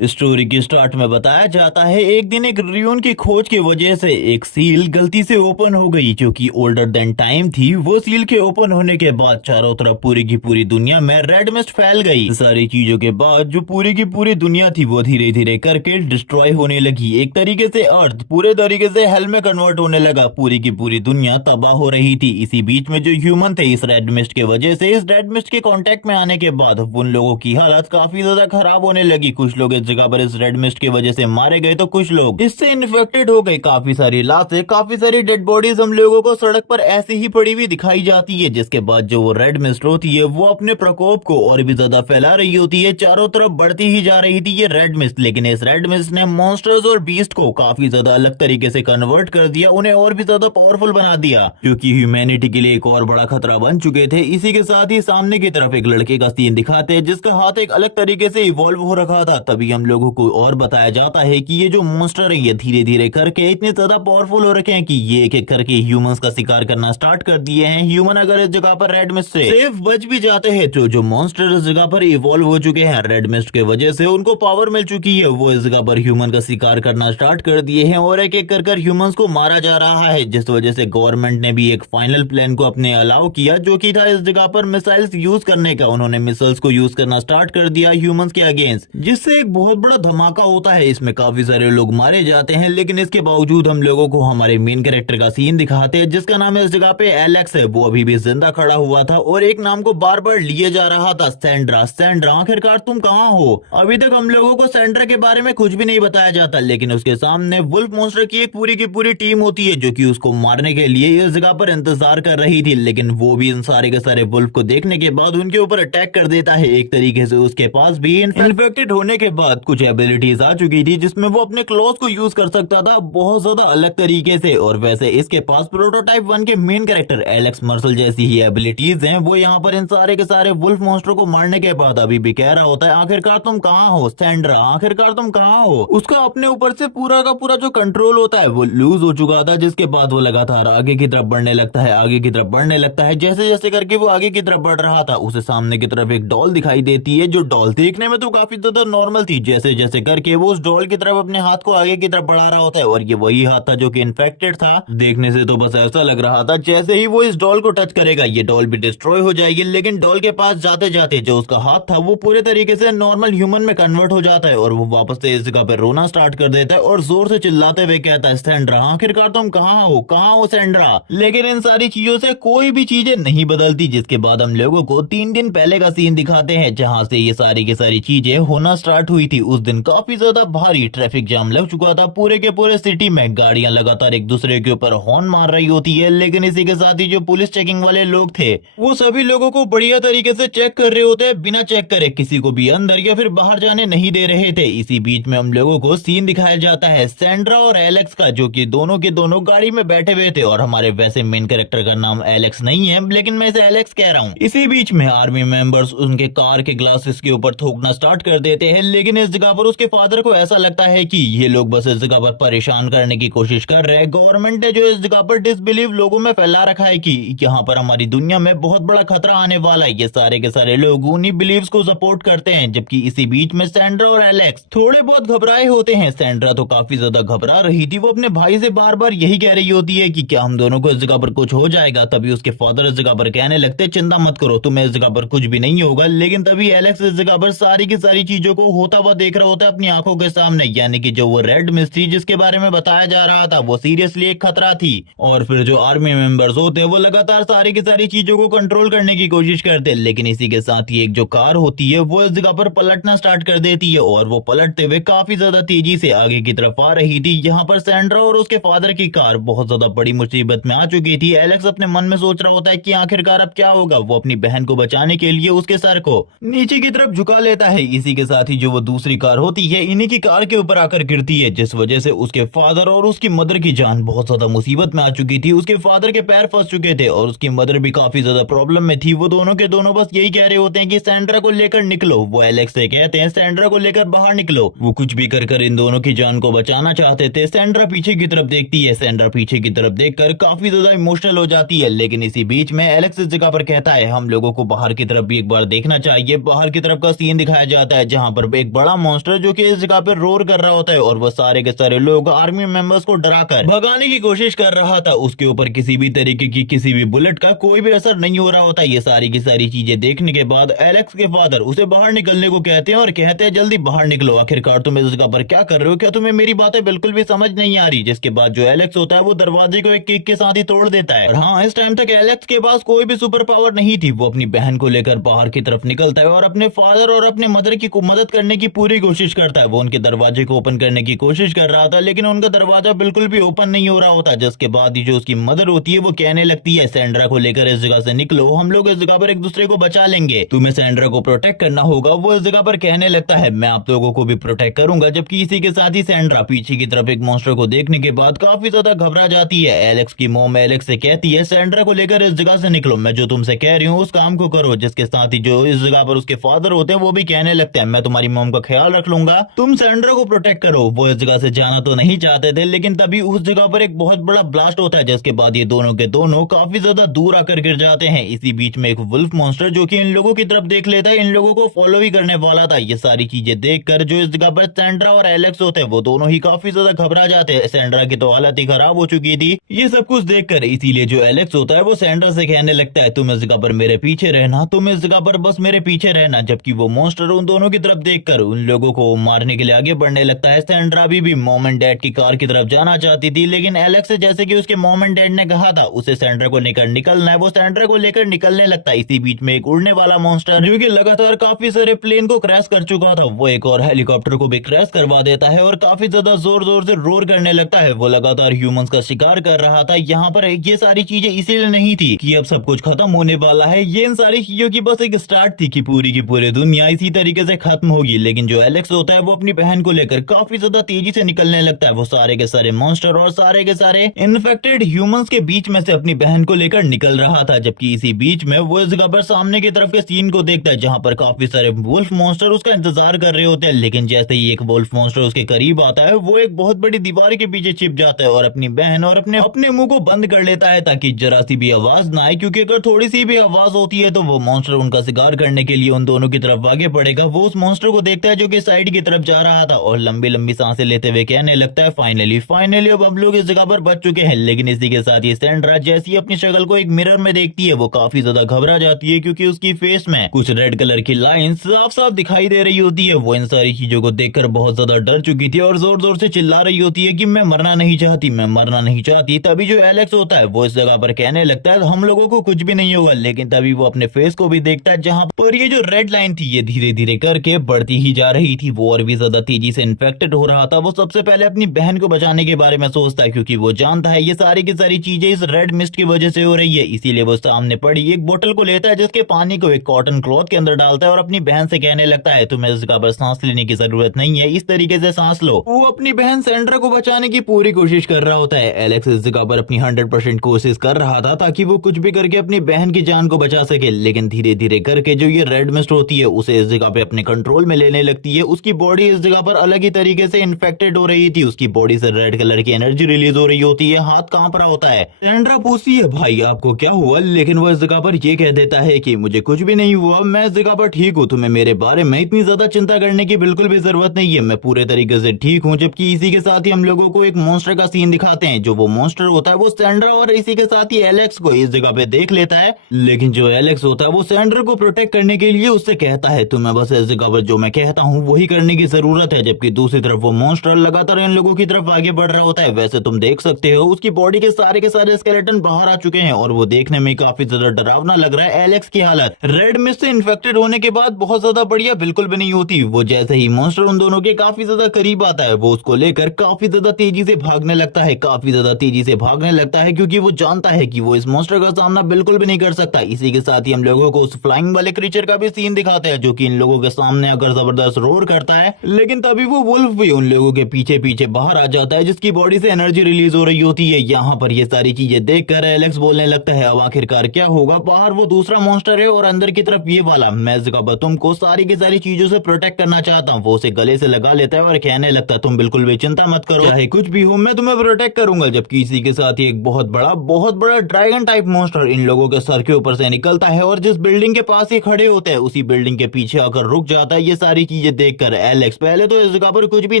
Story के start में बताया जाता है एक दिन एक रियून की खोज की वजह से एक सील गलती से ओपन हो गई जो कि ओल्डर देन टाइम थी। वो सील के ओपन होने के बाद चारों तरफ पूरी की पूरी दुनिया में रेड मिस्ट फैल गई। सारी चीजों के बाद जो पूरी की पूरी दुनिया थी वो धीरे धीरे करके डिस्ट्रॉय होने लगी। एक तरीके से अर्थ पूरे तरीके से हेल में कन्वर्ट होने लगा। पूरी की पूरी दुनिया तबाह हो रही थी। इसी बीच में जो ह्यूमन थे इस रेड मिस्ट के वजह से इस रेड मिस्ट के कांटेक्ट में आने के बाद उन लोगों की हालत काफी ज्यादा खराब होने लगी। कुछ लोग इस जगह पर इस रेड मिस्ट की वजह से मारे गए तो कुछ लोग इससे इन्फेक्टेड हो गए। काफी सारी लाशें, काफी सारी डेड बॉडीज हम लोगों को सड़क पर ऐसे ही पड़ी हुई दिखाई जाती है। जिसके बाद जो वो रेड मिस्ट होती है वो अपने प्रकोप को और भी ज्यादा फैला रही होती है। चारों तरफ बढ़ती ही जा रही थी ये रेड मिस्ट। लेकिन इस रेड मिस्ट ने मॉन्स्टर्स और बीस्ट को काफी ज्यादा अलग तरीके से कन्वर्ट कर दिया, उन्हें और भी ज्यादा पावरफुल बना दिया, क्योंकि ह्यूमैनिटी के लिए एक और बड़ा खतरा बन चुके थे। इसी के साथ ही सामने की तरफ एक लड़के का सीन दिखाते हैं जिसका हाथ एक अलग तरीके से इवॉल्व हो रखा था। तभी हम लोगों को और बताया जाता है कि ये जो मॉन्स्टर है ये धीरे धीरे करके इतने ज्यादा पावरफुल हो रखे हैं कि ये एक एक करके ह्यूमंस का शिकार करना स्टार्ट कर दिए हैं। ह्यूमन अगर इस जगह पर रेड मिस्ट से सेफ बच भी जाते हैं तो जो मॉन्स्टर इस जगह पर इवॉल्व हो चुके हैं रेड मिस्ट के वजह से उनको पावर मिल चुकी है, वो इस जगह पर ह्यूमन का शिकार करना स्टार्ट कर दिए हैं और एक एक कर ह्यूमंस को मारा जा रहा है। जिस वजह से गवर्नमेंट ने भी एक फाइनल प्लान को अपने अलाउ किया जो कि था इस जगह पर मिसाइल्स यूज करने का। उन्होंने मिसाइल्स को यूज करना स्टार्ट कर दिया ह्यूमंस के अगेंस्ट, जिससे एक बहुत बड़ा धमाका होता है। इसमें काफी सारे लोग मारे जाते हैं, लेकिन इसके बावजूद हम लोगों को हमारे मेन कैरेक्टर का सीन दिखाते हैं जिसका नाम इस जगह पे एलेक्स है। वो अभी भी जिंदा खड़ा हुआ था और एक नाम को बार बार लिए जा रहा था, सैंड्रा। सैंड्रा, आखिरकार तुम कहाँ हो? अभी तक हम लोगों को सैंड्रा के बारे में कुछ भी नहीं बताया जाता, लेकिन उसके सामने वुल्फ मॉन्स्टर की एक पूरी टीम होती है जो कि उसको मारने के लिए इस जगह पर इंतजार कर रही थी। लेकिन वो भी इन सारे के सारे वुल्फ को देखने के बाद उनके ऊपर अटैक कर देता है। एक तरीके से उसके पास भी इन्फेक्टेड होने के बाद कुछ एबिलिटीज आ चुकी थी जिसमें वो अपने क्लॉज को यूज कर सकता था बहुत ज्यादा अलग तरीके से। और वैसे इसके पास प्रोटोटाइप 1 के मेन कैरेक्टर एलेक्स मर्सल जैसी ही एबिलिटीज हैं। वो यहाँ पर इन सारे के सारे वुल्फ मॉन्स्टर को मारने के बाद अभी भी कह रहा होता है, आखिरकार तुम कहाँ हो सैंड्रा, आखिरकार तुम कहाँ हो? उसका अपने ऊपर से पूरा का पूरा जो कंट्रोल होता है वो लूज हो चुका था। जिसके बाद वो लगातार आगे की तरफ बढ़ने लगता है, आगे की तरफ बढ़ने लगता है। जैसे जैसे करके वो आगे की तरफ बढ़ रहा था उसे सामने की तरफ एक डॉल दिखाई देती है, जो डॉल देखने में तो काफी ज्यादा नॉर्मल थी। जैसे जैसे करके वो उस डॉल की तरफ अपने हाथ को आगे की तरफ बढ़ा रहा होता है और ये वही हाथ था जो कि इन्फेक्टेड था। देखने से तो बस ऐसा लग रहा था जैसे ही वो इस डॉल को टच करेगा ये डॉल भी डिस्ट्रॉय हो जाएगी। लेकिन डॉल के पास जाते जाते जो उसका हाथ था वो पूरे तरीके से नॉर्मल ह्यूमन में कन्वर्ट हो जाता है और वो वापस से इस जगह पे रोना स्टार्ट कर देता है और जोर से चिल्लाते हुए कहता है, सैंड्रा, आखिरकार तुम कहाँ हो, कहाँ हो सैंड्रा? लेकिन इन सारी चीजों से कोई भी चीजें नहीं बदलती। जिसके बाद हम लोगों को 3 दिन पहले का सीन दिखाते हैं जहाँ से ये सारी की सारी चीजें होना स्टार्ट हुई थी। उस दिन काफी ज्यादा भारी ट्रैफिक जाम लग चुका था। पूरे के पूरे सिटी में गाड़ियां लगातार एक दूसरे के ऊपर हॉर्न मार रही होती है। लेकिन इसी के साथ ही जो पुलिस चेकिंग वाले लोग थे वो सभी लोगों को बढ़िया तरीके से चेक कर रहे होते हैं, बिना चेक करे किसी को भी अंदर या फिर बाहर जाने नहीं दे रहे थे। इसी बीच में हम लोगों को सीन दिखाया जाता है सैंड्रा और एलेक्स का, जो कि दोनों के दोनों गाड़ी में बैठे हुए थे। और हमारे वैसे मेन कैरेक्टर का नाम एलेक्स नहीं है, लेकिन मैं इसे एलेक्स कह रहा हूँ। इसी बीच में आर्मी मेंबर्स उनके कार के ग्लासेस के ऊपर थूकना स्टार्ट कर देते हैं। लेकिन इस जगह पर उसके फादर को ऐसा लगता है कि ये लोग बस इस जगह पर परेशान करने की कोशिश कर रहे हैं। गवर्नमेंट ने जो इस जगह पर डिसबिलीव लोगों में फैला रखा है कि यहाँ पर हमारी दुनिया में बहुत बड़ा खतरा आने वाला है। ये सारे के सारे लोग उन्हीं बिलीव्स को सपोर्ट करते हैं। जबकि इसी बीच में सैंड्रा और एलेक्स थोड़े बहुत घबराए होते हैं। सैंड्रा तो काफी ज्यादा घबरा रही थी। वो अपने भाई से बार बार यही कह रही होती है कि क्या हम दोनों को इस जगह पर कुछ हो जाएगा। तभी उसके फादर इस जगह पर कहने लगते, चिंता मत करो, तुम्हें इस जगह पर कुछ भी नहीं होगा। लेकिन तभी एलेक्स इस जगह पर सारी की सारी चीजों को होता हुआ देख रहा होता है अपनी आंखों के सामने। यानी कि जो वो रेड मिस्ट थी जिसके बारे में बताया जा रहा था वो सीरियसली एक खतरा थी। और फिर जो आर्मी मेंबर्स होते हैं वो लगातार सारी की सारी चीजों को कंट्रोल करने की कोशिश करते हैं। लेकिन इसी के साथ ही एक जो कार होती है वो इस जगह पर पलटना स्टार्ट कर देती है और वो पलटते हुए काफी ज्यादा तेजी से आगे की तरफ आ रही थी। यहाँ पर सैंड्रा और उसके फादर की कार बहुत ज्यादा बड़ी मुसीबत में आ चुकी थी। एलेक्स अपने मन में सोच रहा होता है कि आखिरकार अब क्या होगा। वो अपनी बहन को बचाने के लिए उसके सर को नीचे की तरफ झुका लेता है। इसी के साथ ही जो वो दूसरी कार होती है इन्हीं की कार के ऊपर आकर गिरती है, जिस वजह से उसके फादर और उसकी मदर की जान बहुत ज्यादा मुसीबत में आ चुकी थी। उसके फादर के पैर फंस चुके थे और उसकी मदर भी काफी ज्यादा प्रॉब्लम में थी। वो दोनों के दोनों बस यही कह रहे होते हैं कि सैंड्रा को लेकर निकलो। वो एलेक्स से कहते हैं, सैंड्रा को लेकर बाहर निकलो। वो कुछ भी कर इन दोनों की जान को बचाना चाहते थे। सैंड्रा पीछे की तरफ देखती है। सैंड्रा पीछे की तरफ देखकर काफी ज्यादा इमोशनल हो जाती है। लेकिन इसी बीच में एलेक्स इस जगह पर कहता है, हम लोगों को बाहर की तरफ भी एक बार देखना चाहिए। बाहर की तरफ का सीन दिखाया जाता है जहाँ पर एक बड़ा बड़ा मॉन्स्टर जो कि इस जगह पे रोर कर रहा होता है और वो सारे के सारे लोग आर्मी मेंबर्स को डराकर भगाने की कोशिश कर रहा था। उसके ऊपर किसी भी तरीके की किसी भी बुलेट का कोई भी असर नहीं हो रहा होता। ये सारी की सारी चीजें देखने के बाद एलेक्स के फादर उसे बाहर निकलने को कहते हैं और कहते हैं जल्दी बाहर निकलो, आखिरकार तुम इस जगह पर क्या कर रहे हो, क्या तुम्हें मेरी बातें बिल्कुल भी समझ नहीं आ रही। जिसके बाद जो एलेक्स होता है वो दरवाजे को एक किक के साथ ही तोड़ देता है। और हाँ, इस टाइम तक एलेक्स के पास कोई भी सुपर पावर नहीं थी। वो अपनी बहन को लेकर बाहर की तरफ निकलता है और अपने फादर और अपने मदर की मदद करने की पूरी कोशिश करता है। वो उनके दरवाजे को ओपन करने की कोशिश कर रहा था लेकिन उनका दरवाजा बिल्कुल भी ओपन नहीं हो रहा होता। जिसके बाद ही जो उसकी मदर होती है वो कहने लगती है सैंड्रा को लेकर इस जगह से निकलो, हम लोग इस जगह पर एक दूसरे को बचा लेंगे, तुम्हें सैंड्रा को प्रोटेक्ट करना होगा। वो इस जगह पर कहने लगता है मैं आप लोगों को भी प्रोटेक्ट करूंगा। जबकि इसी के साथ ही सैंड्रा पीछे की तरफ एक मॉन्स्टर को देखने के बाद काफी ज्यादा घबरा जाती है। एलेक्स की मॉम एलेक्स से कहती है सैंड्रा को लेकर इस जगह से निकलो, मैं जो तुमसे कह रही हूँ उस काम को करो। जिसके साथ ही जो इस जगह पर उसके फादर होते हैं वो भी कहने लगते हैं मैं तुम्हारी मॉम का ख्याल रख लूंगा, तुम सैंड्रा को प्रोटेक्ट करो। वो इस जगह से जाना तो नहीं चाहते थे लेकिन तभी उस जगह पर एक बहुत बड़ा ब्लास्ट होता है। जिसके बाद ये दोनों के दोनों काफी ज्यादा दूर आकर गिर जाते हैं। इसी बीच में एक वुल्फ मॉन्स्टर जो कि इन लोगों की तरफ देख लेता है, इन लोगों को फॉलो ही करने वाला था। ये सारी चीजें देखकर जो इस जगह पर सैंड्रा और एलेक्स होते हैं वो दोनों ही काफी ज्यादा घबरा जाते हैं। सैंड्रा की तो हालत ही खराब हो चुकी थी ये सब कुछ देखकर। इसीलिए जो एलेक्स होता है वो सैंड्रा से कहने लगता है तुम इस जगह पर मेरे पीछे रहना, तुम इस जगह पर बस मेरे पीछे रहना। जबकि वो मॉन्स्टर उन दोनों की तरफ देखकर उन लोगों को मारने के लिए आगे बढ़ने लगता है। सैंड्रा भी मॉम एंड डैड की कार की तरफ जाना चाहती थी लेकिन एलेक्स से जैसे कि उसके मॉम एंड डैड ने कहा था उसे सैंड्रा को लेकर निकलना है, वो सैंड्रा को लेकर निकलने लगता है। इसी बीच में एक उड़ने वाला मॉन्स्टर जो कि लगातार काफी सारे प्लेन को क्रैश कर चुका था वो एक और हेलीकॉप्टर को भी क्रैश करवा देता है और काफी ज्यादा जोर जोर से रोर करने लगता है। वो लगातार ह्यूमंस का शिकार कर रहा था। यहाँ पर ये सारी चीजें इसीलिए नहीं थी कि अब सब कुछ खत्म होने वाला है, ये इन सारी चीजों की बस एक स्टार्ट थी कि पूरी की पूरी दुनिया इसी तरीके से खत्म होगी। लेकिन जो एलेक्स होता है वो अपनी बहन को लेकर काफी ज्यादा तेजी से निकलने लगता है। वो सारे के सारे मॉन्स्टर और सारे के सारे इन्फेक्टेड ह्यूमंस के बीच में से अपनी बहन को लेकर निकल रहा था। जबकि इसी बीच में वो इस जगह पर सामने की तरफ के सीन को देखता है जहाँ पर काफी सारे वुल्फ मॉन्स्टर उसका इंतजार कर रहे होते हैं। लेकिन जैसे ही एक वुल्फ मॉन्स्टर उसके करीब आता है वो एक बहुत बड़ी दीवार के पीछे छिप जाता है और अपनी बहन और अपने मुंह को बंद कर लेता है ताकि जरा सी भी आवाज ना आए, क्योंकि अगर थोड़ी सी भी आवाज होती है तो वो मॉन्स्टर उनका शिकार करने के लिए उन दोनों की तरफ आगे पड़ेगा। वो उस मॉन्स्टर को देखता है जो कि साइड की तरफ जा रहा था और लंबी लंबी सांसें लेते हुए कहने लगता है फाइनली अब हम लोग इस जगह पर बच चुके हैं। लेकिन इसी के साथ ही सैंड्रा जैसी अपनी शक्ल को एक मिरर में देखती है वो काफी ज्यादा घबरा जाती है क्योंकि उसकी फेस में कुछ रेड कलर की लाइंस साफ साफ दिखाई दे रही होती है। वो इन सारी चीजों को देखकर बहुत ज्यादा डर चुकी थी और जोर जोर से चिल्ला रही होती है कि मैं मरना नहीं चाहती, मैं मरना नहीं चाहती। तभी जो एलेक्स होता है वो इस जगह पर कहने लगता है हम लोगों को कुछ भी नहीं होगा। लेकिन तभी वो अपने फेस को भी देखता है जहाँ पर ये जो रेड लाइन थी ये धीरे धीरे करके बढ़ती ही जा रही थी। वो और भी ज्यादा तेजी से इन्फेक्टेड हो रहा था। वो सबसे पहले अपनी बहन को बचाने के बारे में सोचता है क्योंकि वो जानता है ये सारी की सारी चीजें इस रेड मिस्ट की वजह से हो रही है। इसीलिए वो सामने पड़ी एक बोतल को लेता है जिसके पानी को एक कॉटन क्लॉथ के अंदर डालता है और अपनी बहन से कहने लगता है तुम्हें इस जगह पर सांस लेने की जरूरत नहीं है, इस तरीके से सांस लो। वो अपनी बहन सैंड्रा को बचाने की पूरी कोशिश कर रहा होता है। एलेक्स इस जगह पर अपनी 100% कोशिश कर रहा था ताकि वो कुछ भी करके अपनी बहन की जान को बचा सके। लेकिन धीरे धीरे करके जो ये रेड मिस्ट होती है उसे इस जगह पे अपने कंट्रोल में लेने लगती है। उसकी बॉडी इस जगह पर अलग ही तरीके से इन्फेक्टेड हो रही थी। उसकी बॉडी से रेड कलर की एनर्जी रिलीज हो रही होती है, हाथ कांप रहा होता है। सैंड्रा पूछती है भाई आपको क्या हुआ, लेकिन वो इस जगह पर ये कह देता है कि मुझे कुछ भी नहीं हुआ, मैं इस जगह पर ठीक हूँ, तुम्हें मेरे बारे में इतनी ज्यादा चिंता करने की बिल्कुल भी जरूरत नहीं है, मैं पूरे तरीके से ठीक हूँ। जबकि इसी के साथ ही हम लोगों को एक मॉन्स्टर का सीन दिखाते हैं। जो वो मॉन्स्टर होता है वो सैंड्रा और इसी के साथ ही एलेक्स को इस जगह पे देख लेता है। लेकिन जो एलेक्स होता है वो सैंड्रा को प्रोटेक्ट करने के लिए उससे कहता है तुम्हें बस इस जगह पर जो मैं कहता हूँ वही करने की जरूरत है। जबकि दूसरी तरफ वो मॉन्स्टर लगातार इन लोगों की तरफ आगे बढ़ रहा होता है। वैसे तुम देख सकते हो उसकी बॉडी के सारे स्केलेटन बाहर आ चुके हैं और वो देखने में काफी ज्यादा डरावना लग रहा है। एलेक्स की हालत रेड मिस्ट से इन्फेक्टेड होने के बाद बहुत ज्यादा बढ़िया बिल्कुल भी नहीं होती। वो जैसे ही मॉन्स्टर उन दोनों के काफी ज्यादा करीब आता है वो उसको लेकर काफी ज्यादा तेजी से भागने लगता है, काफी ज्यादा तेजी से भागने लगता है क्योंकि वो जानता है कि वो इस मॉन्स्टर का सामना बिल्कुल भी नहीं कर सकता। इसी के साथ ही हम लोगों को उस फ्लाइंग वाले क्रीचर का भी सीन दिखाते हैं जो कि इन लोगों के सामने आकर जबरदस्त रोर करता है। लेकिन तभी वो वुल्फ भी उन लोगों के पीछे पीछे बाहर आ जाता है जिसकी बॉडी से एनर्जी रिलीज हो रही होती है। यहाँ पर ये सारी चीजें देखकर एलेक्स बोलने लगता है अब आखिरकार क्या होगा, बाहर वो दूसरा मॉन्स्टर है और अंदर की तरफ ये वाला। मैं इस जगह पर तुमको सारी की सारी चीजों से प्रोटेक्ट करना चाहता हूँ। वो उसे गले से लगा लेता है और कहने लगता है तुम बिल्कुल भी चिंता मत करो, चाहे कुछ भी हो मैं तुम्हें प्रोटेक्ट करूंगा। जबकि इसी के साथ ही एक बहुत बड़ा ड्रैगन टाइप मॉन्स्टर इन लोगों के सर के ऊपर से निकलता है और जिस बिल्डिंग के पास ये खड़े होते हैं उसी बिल्डिंग के पीछे आकर रुक जाता है। ये सारी चीजें देखकर एलेक्स पहले तो इस जगह पर कुछ भी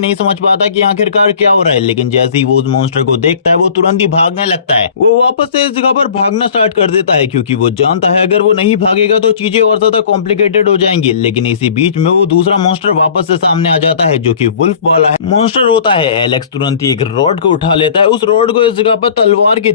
नहीं समझ पाता कि आखिरकार क्या हो रहा है, लेकिन जैसे ही वो उस मॉन्स्टर को देखता है वो तुरंत ही भागने लगता है। वो वापस से इस जगह पर भागना स्टार्ट कर देता है क्योंकि वो जानता है अगर वो नहीं भागेगा तो चीजें और ज्यादा कॉम्प्लिकेटेड हो जाएंगी। लेकिन इसी बीच में वो दूसरा मॉन्स्टर वापस से सामने आ जाता है जो कि वुल्फ वाला है मॉन्स्टर होता है। एलेक्स तुरंत ही एक रॉड को उठा लेता है, उस रॉड को इस जगह पर तलवार की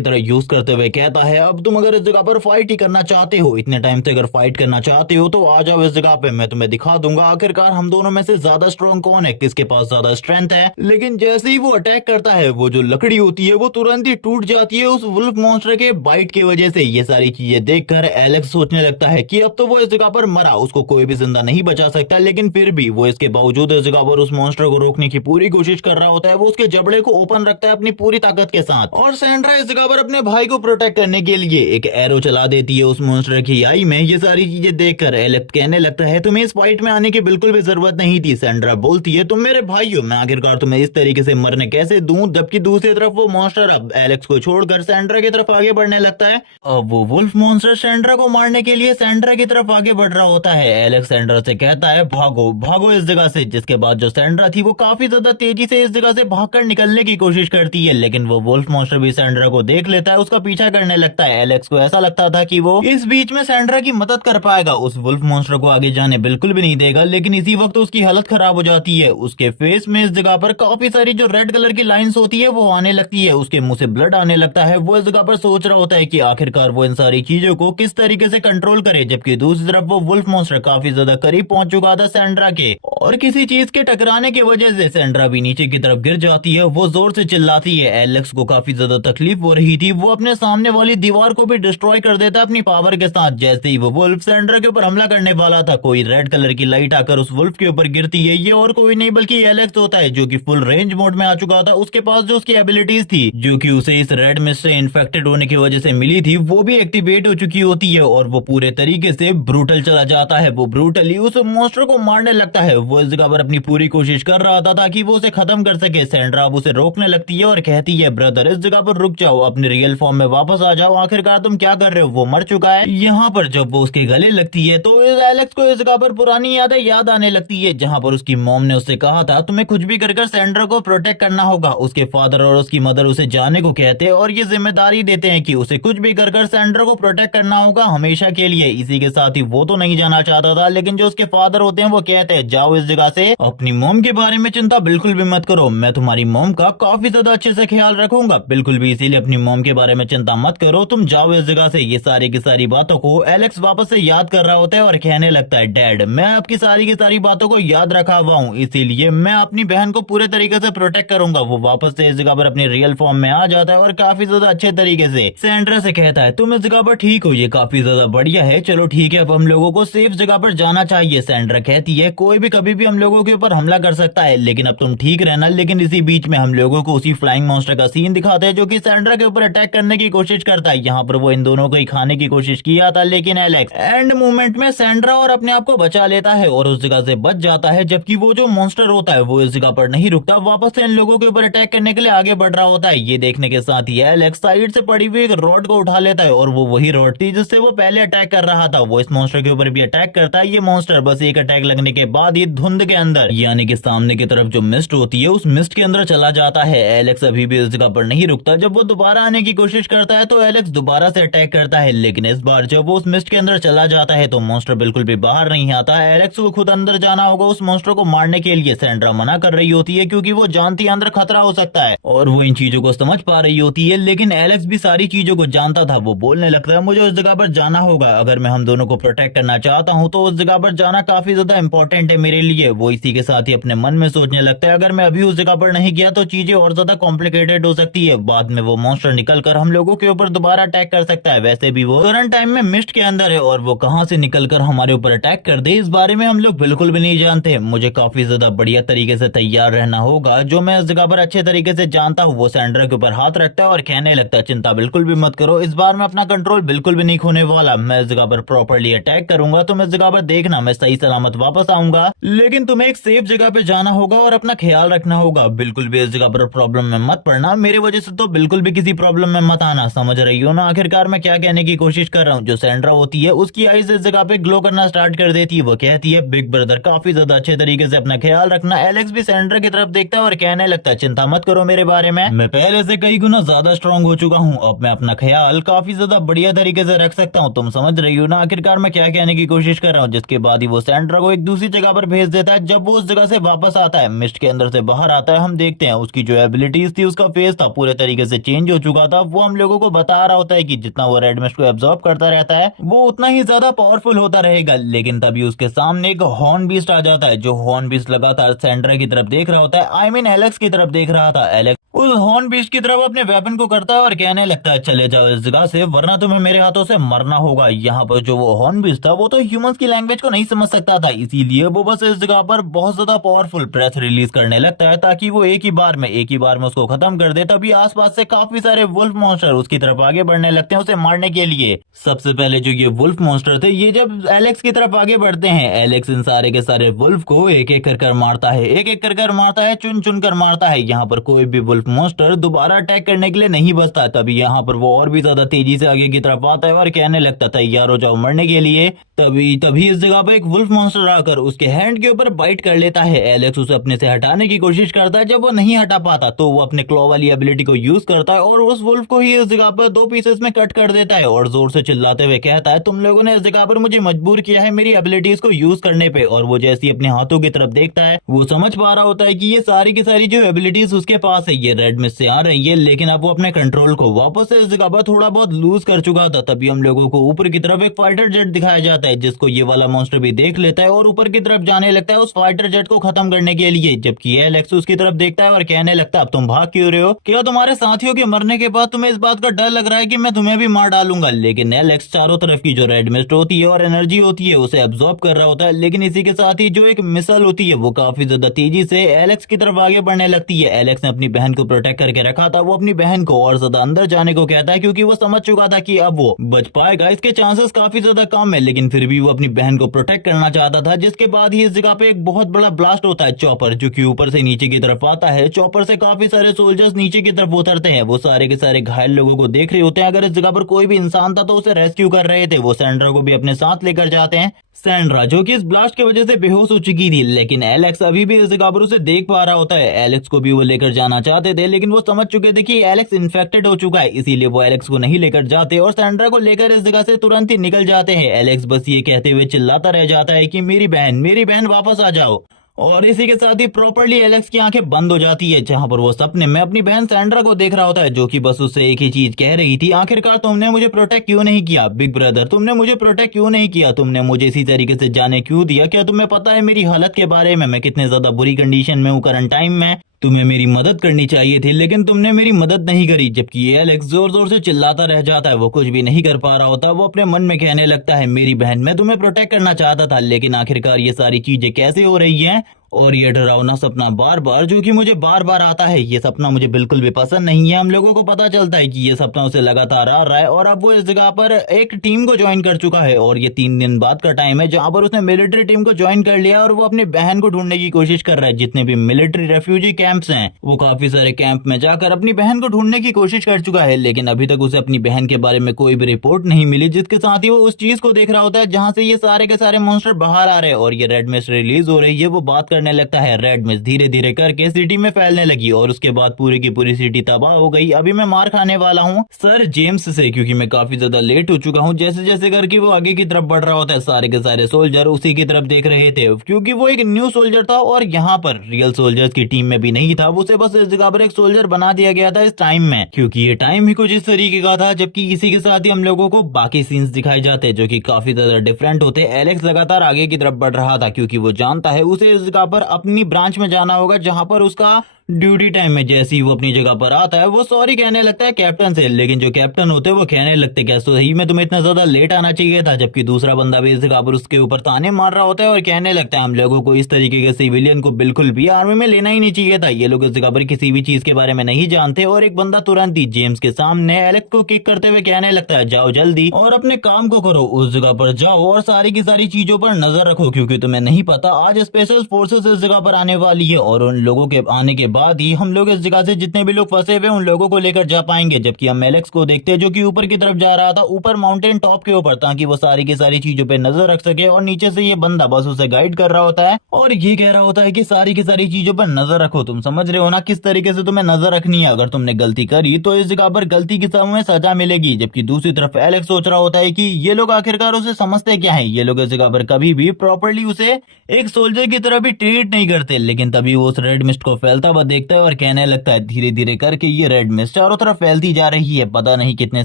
तरह यूज करते हुए कहता है अब तुम अगर इस जगह पर फाइट ही करना चाहते हो, इतने टाइम से अगर फाइट करना चाहते हो तो आ जाओ इस जगह पे, मैं तुम्हें दिखा दूंगा आखिरकार हम दोनों में से ज्यादा स्ट्रॉन्ग कौन है, किसके पास ज्यादा स्ट्रेंथ है। लेकिन जैसे ही वो अटैक करता है वो जो लकड़ी होती है वो तुरंत ही टूट जाती है उस वुल्फ मॉन्स्टर के बाइट की वजह से। ये सारी चीजें देखकर एलेक्स सोचने लगता है कि अब तो वो इस जगह पर मरा, उसको कोई भी जिंदा नहीं बचा सकता। लेकिन फिर भी वो इसके बावजूद इस जगह पर उस मॉन्स्टर को रोकने की पूरी कोशिश कर रहा होता है। वो उसके जबड़े को ओपन रखता है अपनी पूरी ताकत के साथ और सैंड्रा इस जगह पर अपने भाई को प्रोटेक्ट करने के लिए एक एरो चला देती है उस मॉन्स्टर की आई में। ये सारी चीजें देखकर एलेक्स कहने लगता है तुम्हें इस फाइट में आने की बिल्कुल भी जरूरत नहीं थी। सैंड्रा बोलती है तुम मेरे भाई हो, मैं आखिरकार तुम्हें इस तरीके से मरने कैसे दूं। जबकि दूसरी तरफ वो मॉन्स्टर अब एलेक्स को छोड़कर सैंड्रा की तरफ आगे बढ़ने लगता है। अब वो वुल्फ मॉन्स्टर सैंड्रा को मारने के लिए सैंड्रा की तरफ आगे बढ़ रहा होता है। एलेक्स सैंड्रा से कहता है भागो भागो इस जगह से, जिसके बाद जो सैंड्रा थी वो काफी ज्यादा तेजी से इस जगह से भागकर निकलने की कोशिश करती है। लेकिन वो वुल्फ मॉन्स्टर भी सैंड्रा को देख लेता है, उसका पीछा करने लगता है। एलेक्स को ऐसा लगता था कि वो इस बीच में सैंड्रा की मदद कर पाएगा, उस वुल्फ मॉन्स्टर को आगे जाने बिल्कुल भी नहीं देगा। लेकिन इसी वक्त उसकी हालत खराब हो जाती है, उसके फेस में इस जगह पर काफी सारी जो रेड कलर की लाइंस होती है वो आने लगती है, उसके मुंह से ब्लड आने लगता है। वो इस जगह पर सोच रहा होता है कि आखिरकार वो इन सारी चीजों को किस तरीके से कंट्रोल करे। जबकि दूसरी तरफ वो वुल्फ मॉन्स्टर काफी ज्यादा करीब पहुंच चुका था सैंड्रा के और किसी चीज के टकराने की वजह से सैंड्रा भी नीचे की तरफ गिर जाती है। वो जोर से चिल्लाती है। एलेक्स को काफी ज्यादा तकलीफ हो रही थी, वो अपने सामने वाली दीवार को भी डिस्ट्रॉय कर देता अपनी पावर के साथ। जैसे ही वो वुल्फ सैंड्रा के ऊपर हमला करने वाला था कोई रेड कलर की लाइट आकर उस वुल्फ के ऊपर गिरती है। ये और कोई नहीं बल्कि एलेक्स होता है जो कि फुल रेंज मोड में आ चुका था। उसके पास जो उसकी एबिलिटीज थी जो कि उसे इस रेड मिस्ट से इन्फेक्टेड होने की वजह से मिली थी वो भी एक्टिवेट हो चुकी होती है और वो पूरे तरीके से ब्रूटल चला जाता है। वो ब्रूटली उस मॉन्स्टर को मारने लगता है। वो इस जगह पर अपनी पूरी कोशिश कर रहा था ताकि वो उसे खत्म कर सके। सैंड्रा अब उसे रोकने लगती है और कहती है ब्रदर इस जगह पर रुक जाओ, अपने रियल फॉर्म में वापस आ जाओ, आखिरकार तुम क्या कर रहे हो, वो मर चुका है। यहाँ पर जब वो उसके गले लगती है तो इस एलेक्स को इस जगह पर पुरानी यादें याद आने लगती है जहाँ पर उसकी मॉम ने उससे कहा था तुम्हें कुछ भी कर सैंड्रा को प्रोटेक्ट करना होगा। उसके फादर और उसकी मदर उसे जाने को कहते हैं और ये जिम्मेदारी देते हैं कि उसे कुछ भी कर सैंड्रा को प्रोटेक्ट करना होगा हमेशा के लिए। इसी के साथ ही वो तो नहीं जाना चाहता था, लेकिन जो उसके फादर होते हैं वो कहते हैं जाओ इस जगह से, अपनी मॉम के बारे में चिंता बिल्कुल भी मत करो, मैं तुम्हारी मॉम का काफी ज्यादा अच्छे से ख्याल रखूंगा, बिल्कुल भी इसीलिए अपनी मॉम के बारे में चिंता मत करो, तुम जाओ इस जगह से। ये सारी की सारी बातों को एलेक्स वापस से याद कर रहा होता है और कहने लगता है डैड मैं आपकी सारी की सारी बातों को याद रखा हुआ हूँ, इसीलिए मैं अपनी बहन को पूरे तरीके से प्रोटेक्ट करूंगा। वो वापस से इस जगह पर अपने रियल फॉर्म में आ जाता है और काफी ज्यादा अच्छे तरीके से सैंड्रा से कहता है तुम इस जगह पर ठीक हो, ये काफी ज्यादा बढ़िया है, चलो ठीक है अब हम लोगों को सेफ जगह पर जाना चाहिए। सैंड्रा कहती है कोई भी कभी भी हम लोगों के ऊपर हमला कर सकता है, लेकिन अब तुम ठीक रहना। लेकिन इसी बीच में हम लोगों को उसी फ्लाइंग मॉन्स्टर का सीन दिखाते हैं जो कि सैंड्रा के ऊपर अटैक करने की कोशिश करता है। यहाँ पर वो इन दोनों को ही खाने की कोशिश किया था, लेकिन एलेक्स एंड मूवमेंट में सैंड्रा और अपने आप को बचा लेता है और उस जगह से बच जाता है। जबकि वो जो मॉन्स्टर होता है वो इस जगह पर नहीं रुकता, वापस से इन लोगों के ऊपर अटैक करने के लिए आगे बढ़ रहा होता है। ये देखने के साथ ही एलेक्स साइड से पड़ी हुई एक रॉड को उठा लेता है और वो वही रॉड थी जिससे वो पहले अटैक कर रहा था। वो इस मॉन्स्टर के ऊपर भी अटैक करता है। ये मॉन्स्टर बस एक अटैक लगने के बाद ही धुंध के अंदर यानी कि सामने की तरफ जो मिस्ट होती है उस मिस्ट के अंदर चला जाता है। एलेक्स अभी भी इस जगह पर नहीं रुकता। जब वो दोबारा आने की कोशिश करता है तो एलेक्स दोबारा से अटैक करता है, लेकिन इस बार जब वो उस मिस्ट के अंदर चला जाता है तो मॉन्स्टर बिल्कुल भी बाहर नहीं आता है। एलेक्स को खुद अंदर जाना होगा उस मॉन्स्टर को मारने के लिए। सैंड्रा मना कर रही होती है क्योंकि वो जानती है अंदर खतरा हो सकता है और वो इन चीजों को समझ पा रही होती है, लेकिन एलेक्स भी सारी चीजों को जानता था। वो बोलने लगता है मुझे उस जगह पर जाना होगा, अगर मैं हम दोनों को प्रोटेक्ट करना चाहता हूँ तो उस जगह पर जाना काफी ज्यादा इंपॉर्टेंट है मेरे लिए। वो इसी के साथ ही अपने मन में सोचने लगता है अगर मैं अभी उस जगह पर नहीं गया तो चीजें और ज्यादा कॉम्प्लिकेटेड हो सकती है, बाद में वो मॉन्स्टर निकलकर हम लोगों के ऊपर दोबारा अटैक कर सकता है। वैसे भी वो करंट टाइम में मिस्ट के अंदर है और वो कहां से निकलकर हमारे ऊपर अटैक कर दे इस बारे में हम लोग बिल्कुल भी नहीं जानते। मुझे काफी ज्यादा बढ़िया तरीके से तैयार रहना होगा। जो मैं इस जगह पर अच्छे तरीके से जानता हूँ वो सैंड्रा के ऊपर हाथ रखता है और कहने लगता है चिंता बिल्कुल भी मत करो, इस बार मैं अपना कंट्रोल बिल्कुल भी नहीं खोने वाला, मैं इस जगह पर प्रॉपर्ली अटैक करूंगा, तुम इस जगह पर देखना मैं सही सलामत वापस आऊंगा, लेकिन तुम्हें एक सेफ जगह पे जाना होगा और अपना ख्याल रखना होगा, बिल्कुल भी इस जगह पर प्रॉब्लम में मत पड़ना, मेरे वजह से तो बिल्कुल भी किसी प्रॉब्लम में मत आना, समझ रही हो ना आखिरकार मैं क्या कहने की कोशिश कर रहा हूँ। जो सैंड्रा होती है उसकी आईज इस जगह पे ग्लो करना स्टार्ट कर देती रहती है। वो कहती है बिग ब्रदर काफी ज्यादा अच्छे तरीके से अपना ख्याल रखना। एलेक्स भी सैंड्रा की तरफ देखता है और कहने लगता है चिंता मत करो मेरे बारे में, मैं पहले से कई गुना ज्यादा स्ट्रांग हो चुका हूँ, अब मैं अपना ख्याल काफी ज्यादा बढ़िया तरीके से रख सकता हूँ। तुम समझ रही हो ना आखिरकार मैं क्या कहने की कोशिश कर रहा हूँ। जिसके बाद ही वो सैंड्रा को एक दूसरी जगह पर भेज देता है। जब वो उस जगह से वापस आता है, मिस्ट के अंदर से बाहर आता है, हम देखते हैं उसकी जो एबिलिटीज थी, उसका फेस था पूरे तरीके से चेंज हो चुका था। वो हम लोगों को बता रहा होता है कि जितना वो रेड मिस्ट को एब्जॉर्ब करता रहता है वो उतना ही ज्यादा पावरफुल होता रहेगा। लेकिन तभी उसके सामने एक हॉर्न बीस्ट आ जाता है। जो हॉर्न बीस्ट लगातार सैंड्रा की तरफ देख रहा होता है, आई मीन एलेक्स की तरफ देख रहा था। एलेक्स उस हॉर्न बीस्ट की तरफ अपने वेपन को करता है और कहने लगता है चले जाओ इस जगह से, वरना तुम्हें मेरे हाथों से मरना होगा। यहाँ पर जो वो हॉर्न बीस्ट था वो तो ह्यूमंस की लैंग्वेज को नहीं समझ सकता था, इसीलिए वो बस इस जगह पर बहुत ज्यादा पावरफुल प्रेस रिलीज करने लगता है ताकि वो एक ही बार में उसको खत्म कर दे। तभी आसपास से काफी सारे वुल्फ मॉन्स्टर उसकी तरफ आगे बढ़ने लगते हैं उसे मारने के लिए। सबसे पहले जो ये वुल्फ मॉन्स्टर थे, ये जब एलेक्स की तरफ आगे बढ़ते हैं, एलेक्स इन सारे के सारे वुल्फ को एक एक कर मारता है, एक एक कर मारता है, चुन चुन कर मारता है। यहाँ पर कोई भी वुल्फ मॉन्स्टर दोबारा अटैक करने के लिए नहीं बचता। तभी यहाँ पर वो और भी ज्यादा तेजी से आगे की तरफ आता है और कहने लगता है तैयार हो जाओ मरने के लिए। तभी इस जगह पर एक वुल्फ मॉन्स्टर आकर उसके हैंड के ऊपर बाइट कर लेता है। एलेक्स उसे अपने से हटाने की कोशिश करता है। जब वो नहीं हटा पाता तो वो अपने क्लॉ वाली एबिलिटी को यूज करता है और उस वुल्फ को ही इस जगह पर 2 पीसेस में कट कर देता है और जोर से चिल्लाते हुए कहता है तुम लोगों ने इस जगह पर मुझे मजबूर किया है मेरी एबिलिटीज को यूज करने पे। और वो जैसे ही अपने हाथों की तरफ देखता है, वो समझ पा रहा होता है कि ये सारी की सारी जो एबिलिटीज उसके पास है ये रेड मिस्ट से आ रही है, लेकिन अब वो अपने कंट्रोल को वापस से इस जगह पर थोड़ा बहुत लूज कर चुका था। तभी हम लोगों को ऊपर की तरफ एक फाइटर जेट दिखाया जाता है, जिसको ये वाला मॉन्स्टर भी देख लेता है और ऊपर की तरफ जाने लगता है उस फाइटर जेट को खत्म करने के लिए। जबकि एलेक्स उसकी तरफ देखता है और कहने लगता है अब तुम भाग क्यों रहे हो, क्या तुम्हारे साथियों के मरने के बाद तुम्हें इस बात का डर लग रहा है कि मैं तुम्हें भी मार डालूंगा। लेकिन एलेक्स चारों तरफ की जो रेड मिस्ट होती है और एनर्जी होती है उसे एब्जॉर्ब कर रहा होता है, लेकिन इसी के साथ ही जो एक मिसाइल होती है वो काफी ज्यादा तेजी से एलेक्स की तरफ आगे बढ़ने लगती है। एलेक्स ने अपनी बहन को प्रोटेक्ट करके रखा था, वो अपनी बहन को और ज्यादा अंदर जाने को कहता है क्योंकि वो समझ चुका था कि अब वो बच पाएगा, इसके चांसेस काफी ज्यादा कम है। लेकिन फिर भी वो अपनी बहन को प्रोटेक्ट करना चाहता था। जिसके बाद ही इस जगह पे एक बहुत बड़ा ब्लास्ट होता है चॉपर, जो कि ऊपर से नीचे की तरफ आता है। चॉपर से काफी सारे सोल्जर्स नीचे की तरफ उतरते हैं। वो सारे के सारे घायल लोगों को देख रहे होते हैं। अगर इस जगह पर कोई भी इंसान था तो उसे रेस्क्यू कर रहे थे। वो सैंड्रा को भी अपने साथ लेकर जाते हैं। सैंड्रा जो कि इस ब्लास्ट की वजह से बेहोश हो चुकी थी, लेकिन एलेक्स अभी भी इस जगह पर उसे देख पा रहा होता है। एलेक्स को भी वो लेकर जाना चाहते थे, लेकिन वो समझ चुके थे कि एलेक्स इन्फेक्टेड हो चुका है, इसीलिए वो एलेक्स को नहीं लेकर जाते और सैंड्रा को लेकर इस जगह से तुरंत ही निकल जाते हैं। एलेक्स बस ये कहते हुए चिल्लाता रह जाता है कि मेरी बहन वापस आ जाओ। और इसी के साथ ही प्रॉपर्ली एलेक्स की आंखें बंद हो जाती है, जहां पर वो सपने में अपनी बहन सैंड्रा को देख रहा होता है, जो कि बस उससे एक ही चीज कह रही थी, आखिरकार तुमने मुझे प्रोटेक्ट क्यों नहीं किया बिग ब्रदर, तुमने मुझे प्रोटेक्ट क्यों नहीं किया, तुमने मुझे इसी तरीके से जाने क्यों दिया, क्या तुम्हें पता है मेरी हालत के बारे में, मैं कितने ज्यादा बुरी कंडीशन में हूँ करंट टाइम में, तुम्हें मेरी मदद करनी चाहिए थी लेकिन तुमने मेरी मदद नहीं करी। जबकि एलेक्स जोर जोर से चिल्लाता रह जाता है, वो कुछ भी नहीं कर पा रहा होता। वो अपने मन में कहने लगता है मेरी बहन, मैं तुम्हें प्रोटेक्ट करना चाहता था, लेकिन आखिरकार ये सारी चीजें कैसे हो रही हैं। और ये डरावना सपना बार बार जो कि मुझे बार बार आता है, ये सपना मुझे बिल्कुल भी पसंद नहीं है। हम लोगों को पता चलता है कि ये सपना उसे लगातार आ रहा है और अब वो इस जगह पर एक टीम को ज्वाइन कर चुका है और ये 3 दिन बाद का टाइम है जहां पर उसने मिलिट्री टीम को ज्वाइन कर लिया और वो अपनी बहन को ढूंढने की कोशिश कर रहा है। जितने भी मिलिट्री रेफ्यूजी कैंप्स हैं, वो काफी सारे कैंप में जाकर अपनी बहन को ढूंढने की कोशिश कर चुका है, लेकिन अभी तक उसे अपनी बहन के बारे में कोई भी रिपोर्ट नहीं मिली। जिसके साथ ही वो उस चीज को देख रहा होता है जहां से ये सारे के सारे मॉन्स्टर बाहर आ रहे हैं और ये रेड मिस्ट रिलीज हो रही है। वो बात करने लगता है, रेड मिस्ट धीरे धीरे करके सिटी में फैलने लगी और उसके बाद पूरी की पूरी सिटी तबाह हो गई। अभी मैं मार खाने वाला हूँ सर जेम्स से, क्योंकि मैं काफी ज्यादा लेट हो चुका हूँ। जैसे जैसे करके वो आगे की तरफ बढ़ रहा होता है, सारे के सारे सोल्जर उसी की तरफ देख रहे थे, क्योंकि वो एक न्यू सोल्जर था और यहाँ पर रियल सोल्जर्स की टीम में भी नहीं था। उसे बस इस जगह पर एक सोल्जर बना दिया गया था इस टाइम में, क्योंकि ये टाइम ही कुछ इस तरीके का था। जबकि इसी के साथ ही हम लोगों को बाकी सीन्स दिखाए जाते जो कि काफी ज्यादा डिफरेंट होते। एलेक्स लगातार आगे की तरफ बढ़ रहा था क्योंकि वो जानता है उसे इस जगह पर अपनी ब्रांच में जाना होगा जहां पर उसका ड्यूटी टाइम में। जैसे ही वो अपनी जगह पर आता है वो सॉरी कहने लगता है कैप्टन से, लेकिन जो कैप्टन होते हैं वो कहने लगते क्या सही में तुम्हें इतना ज्यादा लेट आना चाहिए था। जबकि दूसरा बंदा भी इस जगह पर उसके ऊपर ताने मार रहा होता है और कहने लगता है हम लोगों को इस तरीके के सिविलियन को बिल्कुल भी आर्मी में लेना ही नहीं चाहिए था, ये लोग इस जगह पर किसी भी चीज के बारे में नहीं जानते। और एक बंदा तुरंत ही जेम्स के सामने एलेक्स को किक करते हुए कहने लगता है जाओ जल्दी और अपने काम को करो, उस जगह पर जाओ और सारी की सारी चीजों पर नजर रखो, क्योंकि तुम्हें नहीं पता आज स्पेशल फोर्सेस इस जगह पर आने वाली है और उन लोगों के आने के बाद ही हम लोग इस जगह से जितने भी लोग फंसे हुए उन लोगों को लेकर जा पाएंगे। जबकि हम एलेक्स को देखते हैं जो कि ऊपर की तरफ जा रहा था, ऊपर माउंटेन टॉप के ऊपर, ताकि वो सारी की सारी चीजों पे नजर रख सके। और नीचे से ये बंदा बस उसे गाइड कर रहा होता है और ये कह रहा होता है कि सारी की सारी चीजों पर नजर रखो। तुम समझ रहे हो ना किस तरीके से तुम्हें नजर रखनी है। अगर तुमने गलती करी तो इस जगह पर गलती की समय सजा मिलेगी। जबकि दूसरी तरफ एलेक्स सोच रहा होता है कि ये लोग आखिरकार उसे समझते क्या है। ये लोग इस जगह पर कभी भी प्रॉपरली उसे एक सोल्जर की तरह भी ट्रीट नहीं करते। लेकिन तभी वो उस रेड मिस्ट को फैलता हुआ देखता है और कहने लगता है धीरे धीरे करके ये रेड मिस्ट चारों तरफ फैलती जा रही है। पता नहीं कितने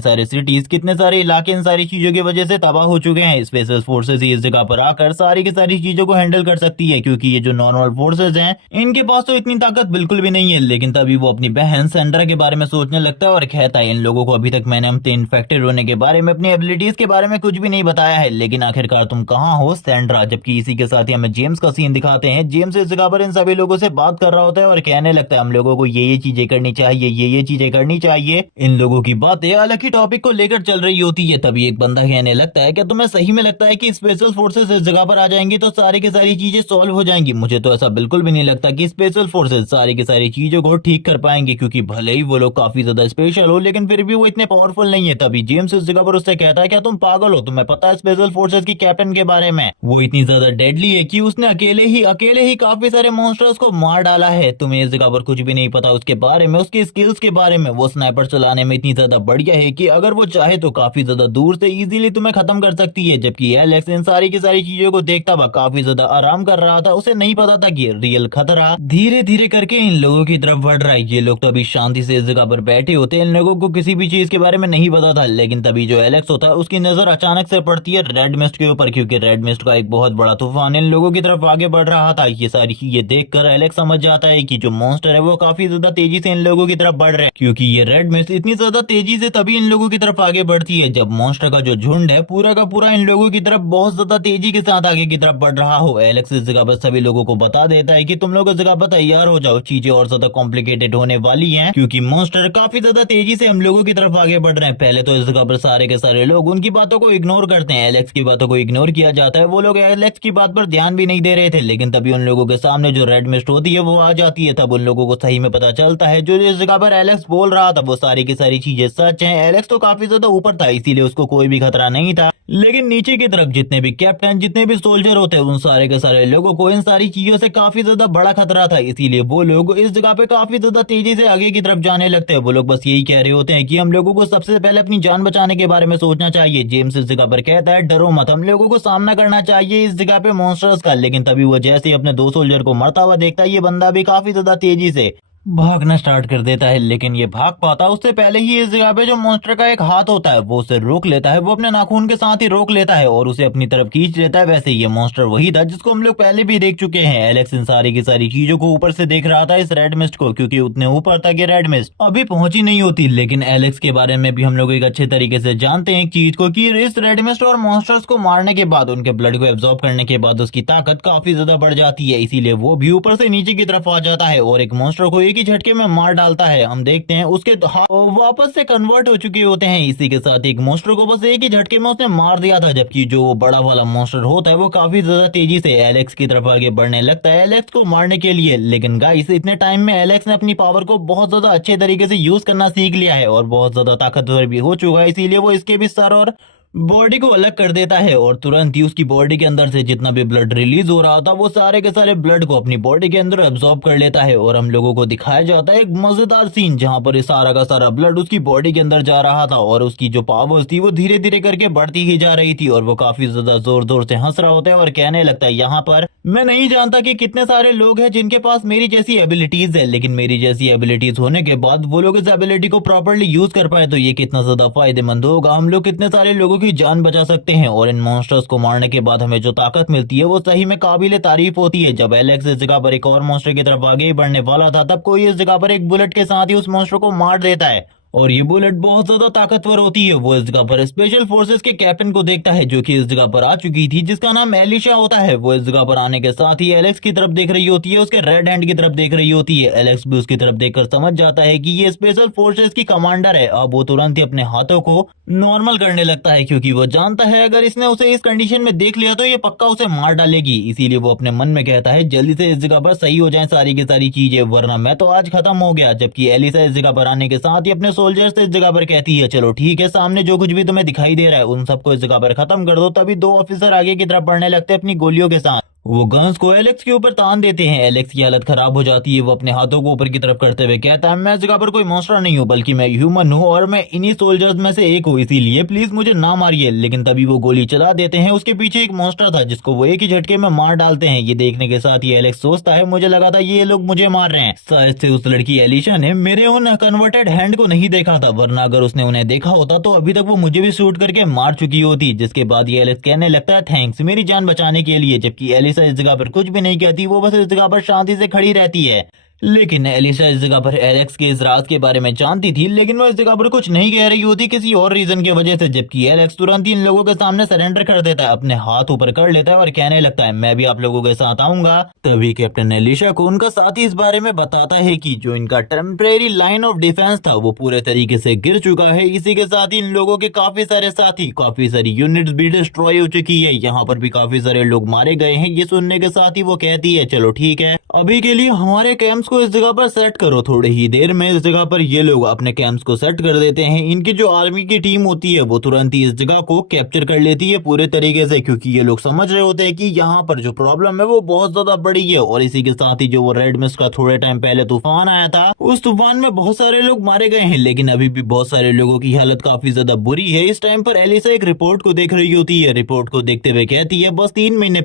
सारे सिटीज, कितने सारे इलाके इन सारी चीजों की वजह से तबाह हो चुके हैं। स्पेशल फोर्सेस इस जगह पर आकर सारी की सारी चीजों को हैंडल कर सकती है, क्योंकि ये जो नॉर्मल फोर्सेस हैं इनके पास तो इतनी ताकत बिल्कुल भी नहीं है। लेकिन तभी वो अपनी बहन सेंड्रा के बारे में सोचने लगता है और कहता है इन लोगों को अभी तक मैंने अपने इन्फेक्टेड होने के बारे में, अपनी एबिलिटीज के बारे में कुछ भी नहीं बताया है। लेकिन आखिरकार तुम कहाँ हो सेंड्रा। जबकि इसी के साथ ही हमें जेम्स का सीन दिखाते हैं। जेम्स इस जगह पर इन सभी लोगों से बात कर रहा होता है और कहने लगता है हम लोगों को ये चीजें करनी चाहिए, ये चीजें करनी चाहिए। इन लोगों की बातें अलग ही टॉपिक को लेकर चल रही होती है। तभी एक बंदा कहने लगता है क्या तुम्हें सही में लगता है कि स्पेशल फोर्सेस इस जगह पर आ जाएंगी तो सारी की सारी चीजें सॉल्व हो जाएंगी? मुझे तो ऐसा बिल्कुल भी नहीं लगता कि स्पेशल फोर्सेस सारी की सारी चीजों को ठीक कर पाएंगे, क्योंकि भले ही वो लोग काफी ज्यादा स्पेशल हो लेकिन फिर भी वो इतने पावरफुल नहीं है। तभी जेम्स इस जगह पर उससे कहता है क्या तुम पागल हो? तुम्हें पता है स्पेशल फोर्सेस की कैप्टन के बारे में? वो इतनी ज्यादा डेडली है कि उसने अकेले ही काफी सारे मॉन्स्टर्स को मार डाला है। तुम्हें इस जगह पर कुछ भी नहीं पता उसके बारे में, उसकी स्किल्स के बारे में। वो स्नाइपर चलाने में इतनी ज्यादा बढ़िया है कि अगर वो चाहे तो काफी ज्यादा दूर से इजीली तुम्हें खत्म कर सकती है। जबकि एलेक्स इन सारी की सारी चीजों को देखता हुआ काफी ज्यादा आराम कर रहा था। उसे नहीं पता था कि रियल खतरा धीरे धीरे करके इन लोगों की तरफ बढ़ रहा है। ये लोग तो अभी शांति से इस जगह पर बैठे होते हैं, इन लोगों को किसी भी चीज के बारे में नहीं पता था। लेकिन तभी जो एलेक्स होता है उसकी नजर अचानक से पड़ती है रेड मिस्ट के ऊपर, क्योंकि रेड मिस्ट का एक बहुत बड़ा तूफान इन लोगों की तरफ आगे बढ़ रहा था। ये सारी चीजें देखकर एलेक्स समझ जाता है कि जो मॉन्स्टर है वो काफी ज्यादा तेजी से इन लोगों की तरफ बढ़ रहे हैं, क्योंकि ये रेड मिस्ट इतनी ज्यादा तेजी से तभी इन लोगों की तरफ आगे बढ़ती है जब मॉन्स्टर का जो झुंड है पूरा का पूरा इन लोगों की तरफ बहुत ज्यादा तेजी के साथ आगे की तरफ बढ़ रहा हो। एलेक्स इस जगह पर सभी लोगों को बता देता है कि तुम लोग इस जगह पर तैयार हो जाओ, चीजें और ज्यादा कॉम्प्लिकेटेड होने वाली हैं, क्योंकि मॉन्स्टर काफी ज्यादा तेजी से हम लोगों की तरफ आगे बढ़ रहे हैं। पहले तो इस जगह पर सारे के सारे लोग उनकी बातों को इग्नोर करते हैं, एलेक्स की बातों को इग्नोर किया जाता है। वो लोग एलेक्स की बात पर ध्यान भी नहीं दे रहे थे। लेकिन तभी उन लोगों के सामने जो रेड मिस्ट होती है वो आ जाती है। तब उन लोगों को सही में पता चलता है जो इस जगह पर एलेक्स बोल रहा था वो सारी की सारी चीजें सच हैं। एलेक्स तो काफी ज्यादा ऊपर था इसीलिए उसको कोई भी खतरा नहीं था, लेकिन नीचे की तरफ जितने भी कैप्टन, जितने भी सोल्जर होते हैं उन सारे के सारे लोगों को इन सारी चीजों से काफी ज्यादा बड़ा खतरा था। इसीलिए वो लोग इस जगह पे काफी ज्यादा तेजी से आगे की तरफ जाने लगते हैं। वो लोग बस यही कह रहे होते हैं कि हम लोगों को सबसे पहले अपनी जान बचाने के बारे में सोचना चाहिए। जेम्स इस जगह पर कहता है डरो मत, हम लोगों को सामना करना चाहिए इस जगह पे मॉन्स्टर्स का। लेकिन तभी वो जैसे ही अपने दो सोल्जर को मरता हुआ देखता है ये बंदा भी काफी ज्यादा तेजी से भागना स्टार्ट कर देता है। लेकिन ये भाग पाता उससे पहले ही इस जगह पे जो मॉन्स्टर का एक हाथ होता है वो उसे रोक लेता है। वो अपने नाखून के साथ ही रोक लेता है और उसे अपनी तरफ खींच लेता है। वैसे ये मॉन्स्टर वही था जिसको हम लोग पहले भी देख चुके हैं। एलेक्स इन सारी की सारी चीजों को ऊपर से देख रहा था इस रेड मिस्ट को, क्योंकि उतने ऊपर तक ये रेड मिस्ट अभी पहुंची नहीं होती। लेकिन एलेक्स के बारे में भी हम लोग एक अच्छे तरीके से जानते हैं एक चीज को कि इस रेड मिस्ट और मॉन्स्टर्स को मारने के बाद, उनके ब्लड को एब्जॉर्ब करने के बाद उसकी ताकत काफी ज्यादा बढ़ जाती है। इसीलिए वो भी ऊपर से नीचे की तरफ आ जाता है और एक मॉन्स्टर को एक ही झटके में मार डालता है। हम देखते हैं उसके हाथ वापस से कन्वर्ट हो चुके होते हैं। इसी के साथ एक मॉन्स्टर को बस एक ही झटके में उसने मार दिया था। जबकि जो वो बड़ा वाला मॉन्स्टर होता है वो काफी ज्यादा तेजी से एलेक्स की तरफ आगे बढ़ने लगता है एलेक्स को मारने के लिए। लेकिन गाइस इतने टाइम में एलेक्स ने अपनी पावर को बहुत ज्यादा अच्छे तरीके से यूज करना सीख लिया है और बहुत ज्यादा ताकतवर भी हो चुका है। इसीलिए वो इसके भी सर और बॉडी को अलग कर देता है और तुरंत ही उसकी बॉडी के अंदर से जितना भी ब्लड रिलीज हो रहा था वो सारे के सारे ब्लड को अपनी बॉडी के अंदर एब्जॉर्ब कर लेता है। और हम लोगों को दिखाया जाता है एक मजेदार सीन जहां पर सारा का सारा ब्लड उसकी बॉडी के अंदर जा रहा था और उसकी जो पावर्स थी वो धीरे धीरे करके बढ़ती ही जा रही थी। और वो काफी ज्यादा जोर जोर से हंस रहा होता है और कहने लगता है यहाँ पर मैं नहीं जानता कि कितने सारे लोग हैं जिनके पास मेरी जैसी एबिलिटीज है, लेकिन मेरी जैसी एबिलिटीज होने के बाद वो लोग इस एबिलिटी को प्रॉपर्ली यूज कर पाए तो ये कितना ज्यादा फायदेमंद होगा। हम लोग कितने सारे लोगों की जान बचा सकते हैं और इन मॉन्स्टर्स को मारने के बाद हमें जो ताकत मिलती है वो सही में काबिले तारीफ होती है। जब एलेक्स इस जगह पर एक और मॉन्स्टर की तरफ आगे ही बढ़ने वाला था तब कोई इस जगह पर एक बुलेट के साथ ही उस मॉन्स्टर को मार देता है और ये बुलेट बहुत ज्यादा ताकतवर होती है। वो इस जगह पर स्पेशल फोर्सेस के कैप्टन को देखता है जो कि इस जगह पर आ चुकी थी, जिसका नाम एलिशा होता है। वो इस जगह पर आने के साथ ही एलेक्स की तरफ देख रही होती है, उसके रेड हैंड की तरफ देख रही होती है। एलेक्स भी उसकी तरफ देखकर समझ जाता है कि ये स्पेशल फोर्सेस की कमांडर है। अब वो तुरंत ही अपने हाथों को नॉर्मल करने लगता है, क्योंकि वो जानता है अगर इसने उसे इस कंडीशन में देख लिया तो ये पक्का उसे मार डालेगी। इसीलिए वो अपने मन में कहता है जल्दी से इस जगह पर सही हो जाए सारी की सारी चीजें, वरना मैं तो आज खत्म हो गया। जबकि एलिसा इस जगह पर आने के साथ ही अपने सोल्जर्स से इस जगह पर कहती है चलो ठीक है, सामने जो कुछ भी तुम्हें दिखाई दे रहा है उन सबको इस जगह पर खत्म कर दो। तभी दो ऑफिसर आगे की तरफ बढ़ने लगते हैं अपनी गोलियों के साथ। वो गन्स को एलेक्स के ऊपर तान देते हैं। एलेक्स की हालत खराब हो जाती है। वो अपने हाथों को ऊपर की तरफ करते हुए कहता है मैं इस जगह पर कोई मॉन्स्टर नहीं हूँ, बल्कि मैं ह्यूमन हूँ और मैं इन्हीं सोल्जर्स में से एक हूँ, इसीलिए प्लीज मुझे ना मारिए। लेकिन तभी वो गोली चला देते हैं। उसके पीछे एक मॉन्स्टर था जिसको वो एक ही झटके में मार डालते हैं। ये देखने के साथ ही एलेक्स सोचता है मुझे लगा था ये लोग मुझे मार रहे हैं, शायद से उस लड़की एलिशा ने मेरे उन कन्वर्टेड हैंड को नहीं देखा था, वरना अगर उसने उन्हें देखा होता तो अभी तक वो मुझे भी शूट करके मार चुकी होती। जिसके बाद ये एलेक्स कहने लगता है थैंक्स मेरी जान बचाने के लिए। जबकि एलिशा इस जगह पर कुछ भी नहीं कहती, वो बस इस जगह पर शांति से खड़ी रहती है। लेकिन एलिशा इस जगह पर एलेक्स के इस राज के बारे में जानती थी, लेकिन वो इस जगह पर कुछ नहीं कह रही होती किसी और रीजन की वजह से। जबकि एलेक्स तुरंत ही इन लोगों के सामने सरेंडर कर देता है, अपने हाथ ऊपर कर लेता है और कहने लगता है मैं भी आप लोगों के साथ आऊंगा। तभी कैप्टन एलिशा को उनका साथी इस बारे में बताता है कि जो इनका टेम्परेरी लाइन ऑफ डिफेंस था वो पूरे तरीके से गिर चुका है। इसी के साथ ही इन लोगों के काफी सारे साथी, काफी सारी यूनिट्स भी डिस्ट्रॉय हो चुकी है। यहाँ पर भी काफी सारे लोग मारे गए हैं। ये सुनने के साथ ही वो कहती है चलो ठीक है, अभी के लिए हमारे कैंप्स को इस जगह पर सेट करो। थोड़े ही देर में इस जगह पर ये लोग अपने कैंप्स को सेट कर देते हैं। इनकी जो आर्मी की टीम होती है वो तुरंत ही इस जगह को कैप्चर कर लेती है पूरे तरीके से, क्योंकि ये लोग समझ रहे होते हैं कि यहाँ पर जो प्रॉब्लम है वो बहुत ज्यादा बड़ी है। और इसी के साथ ही जो वो रेड मिस्ट का थोड़े टाइम पहले तूफान आया था, उस तूफान में बहुत सारे लोग मारे गए हैं, लेकिन अभी भी बहुत सारे लोगों की हालत काफी ज्यादा बुरी है। इस टाइम पर एलिसा एक रिपोर्ट को देख रही होती है। रिपोर्ट को देखते हुए कहती है बस 3 महीने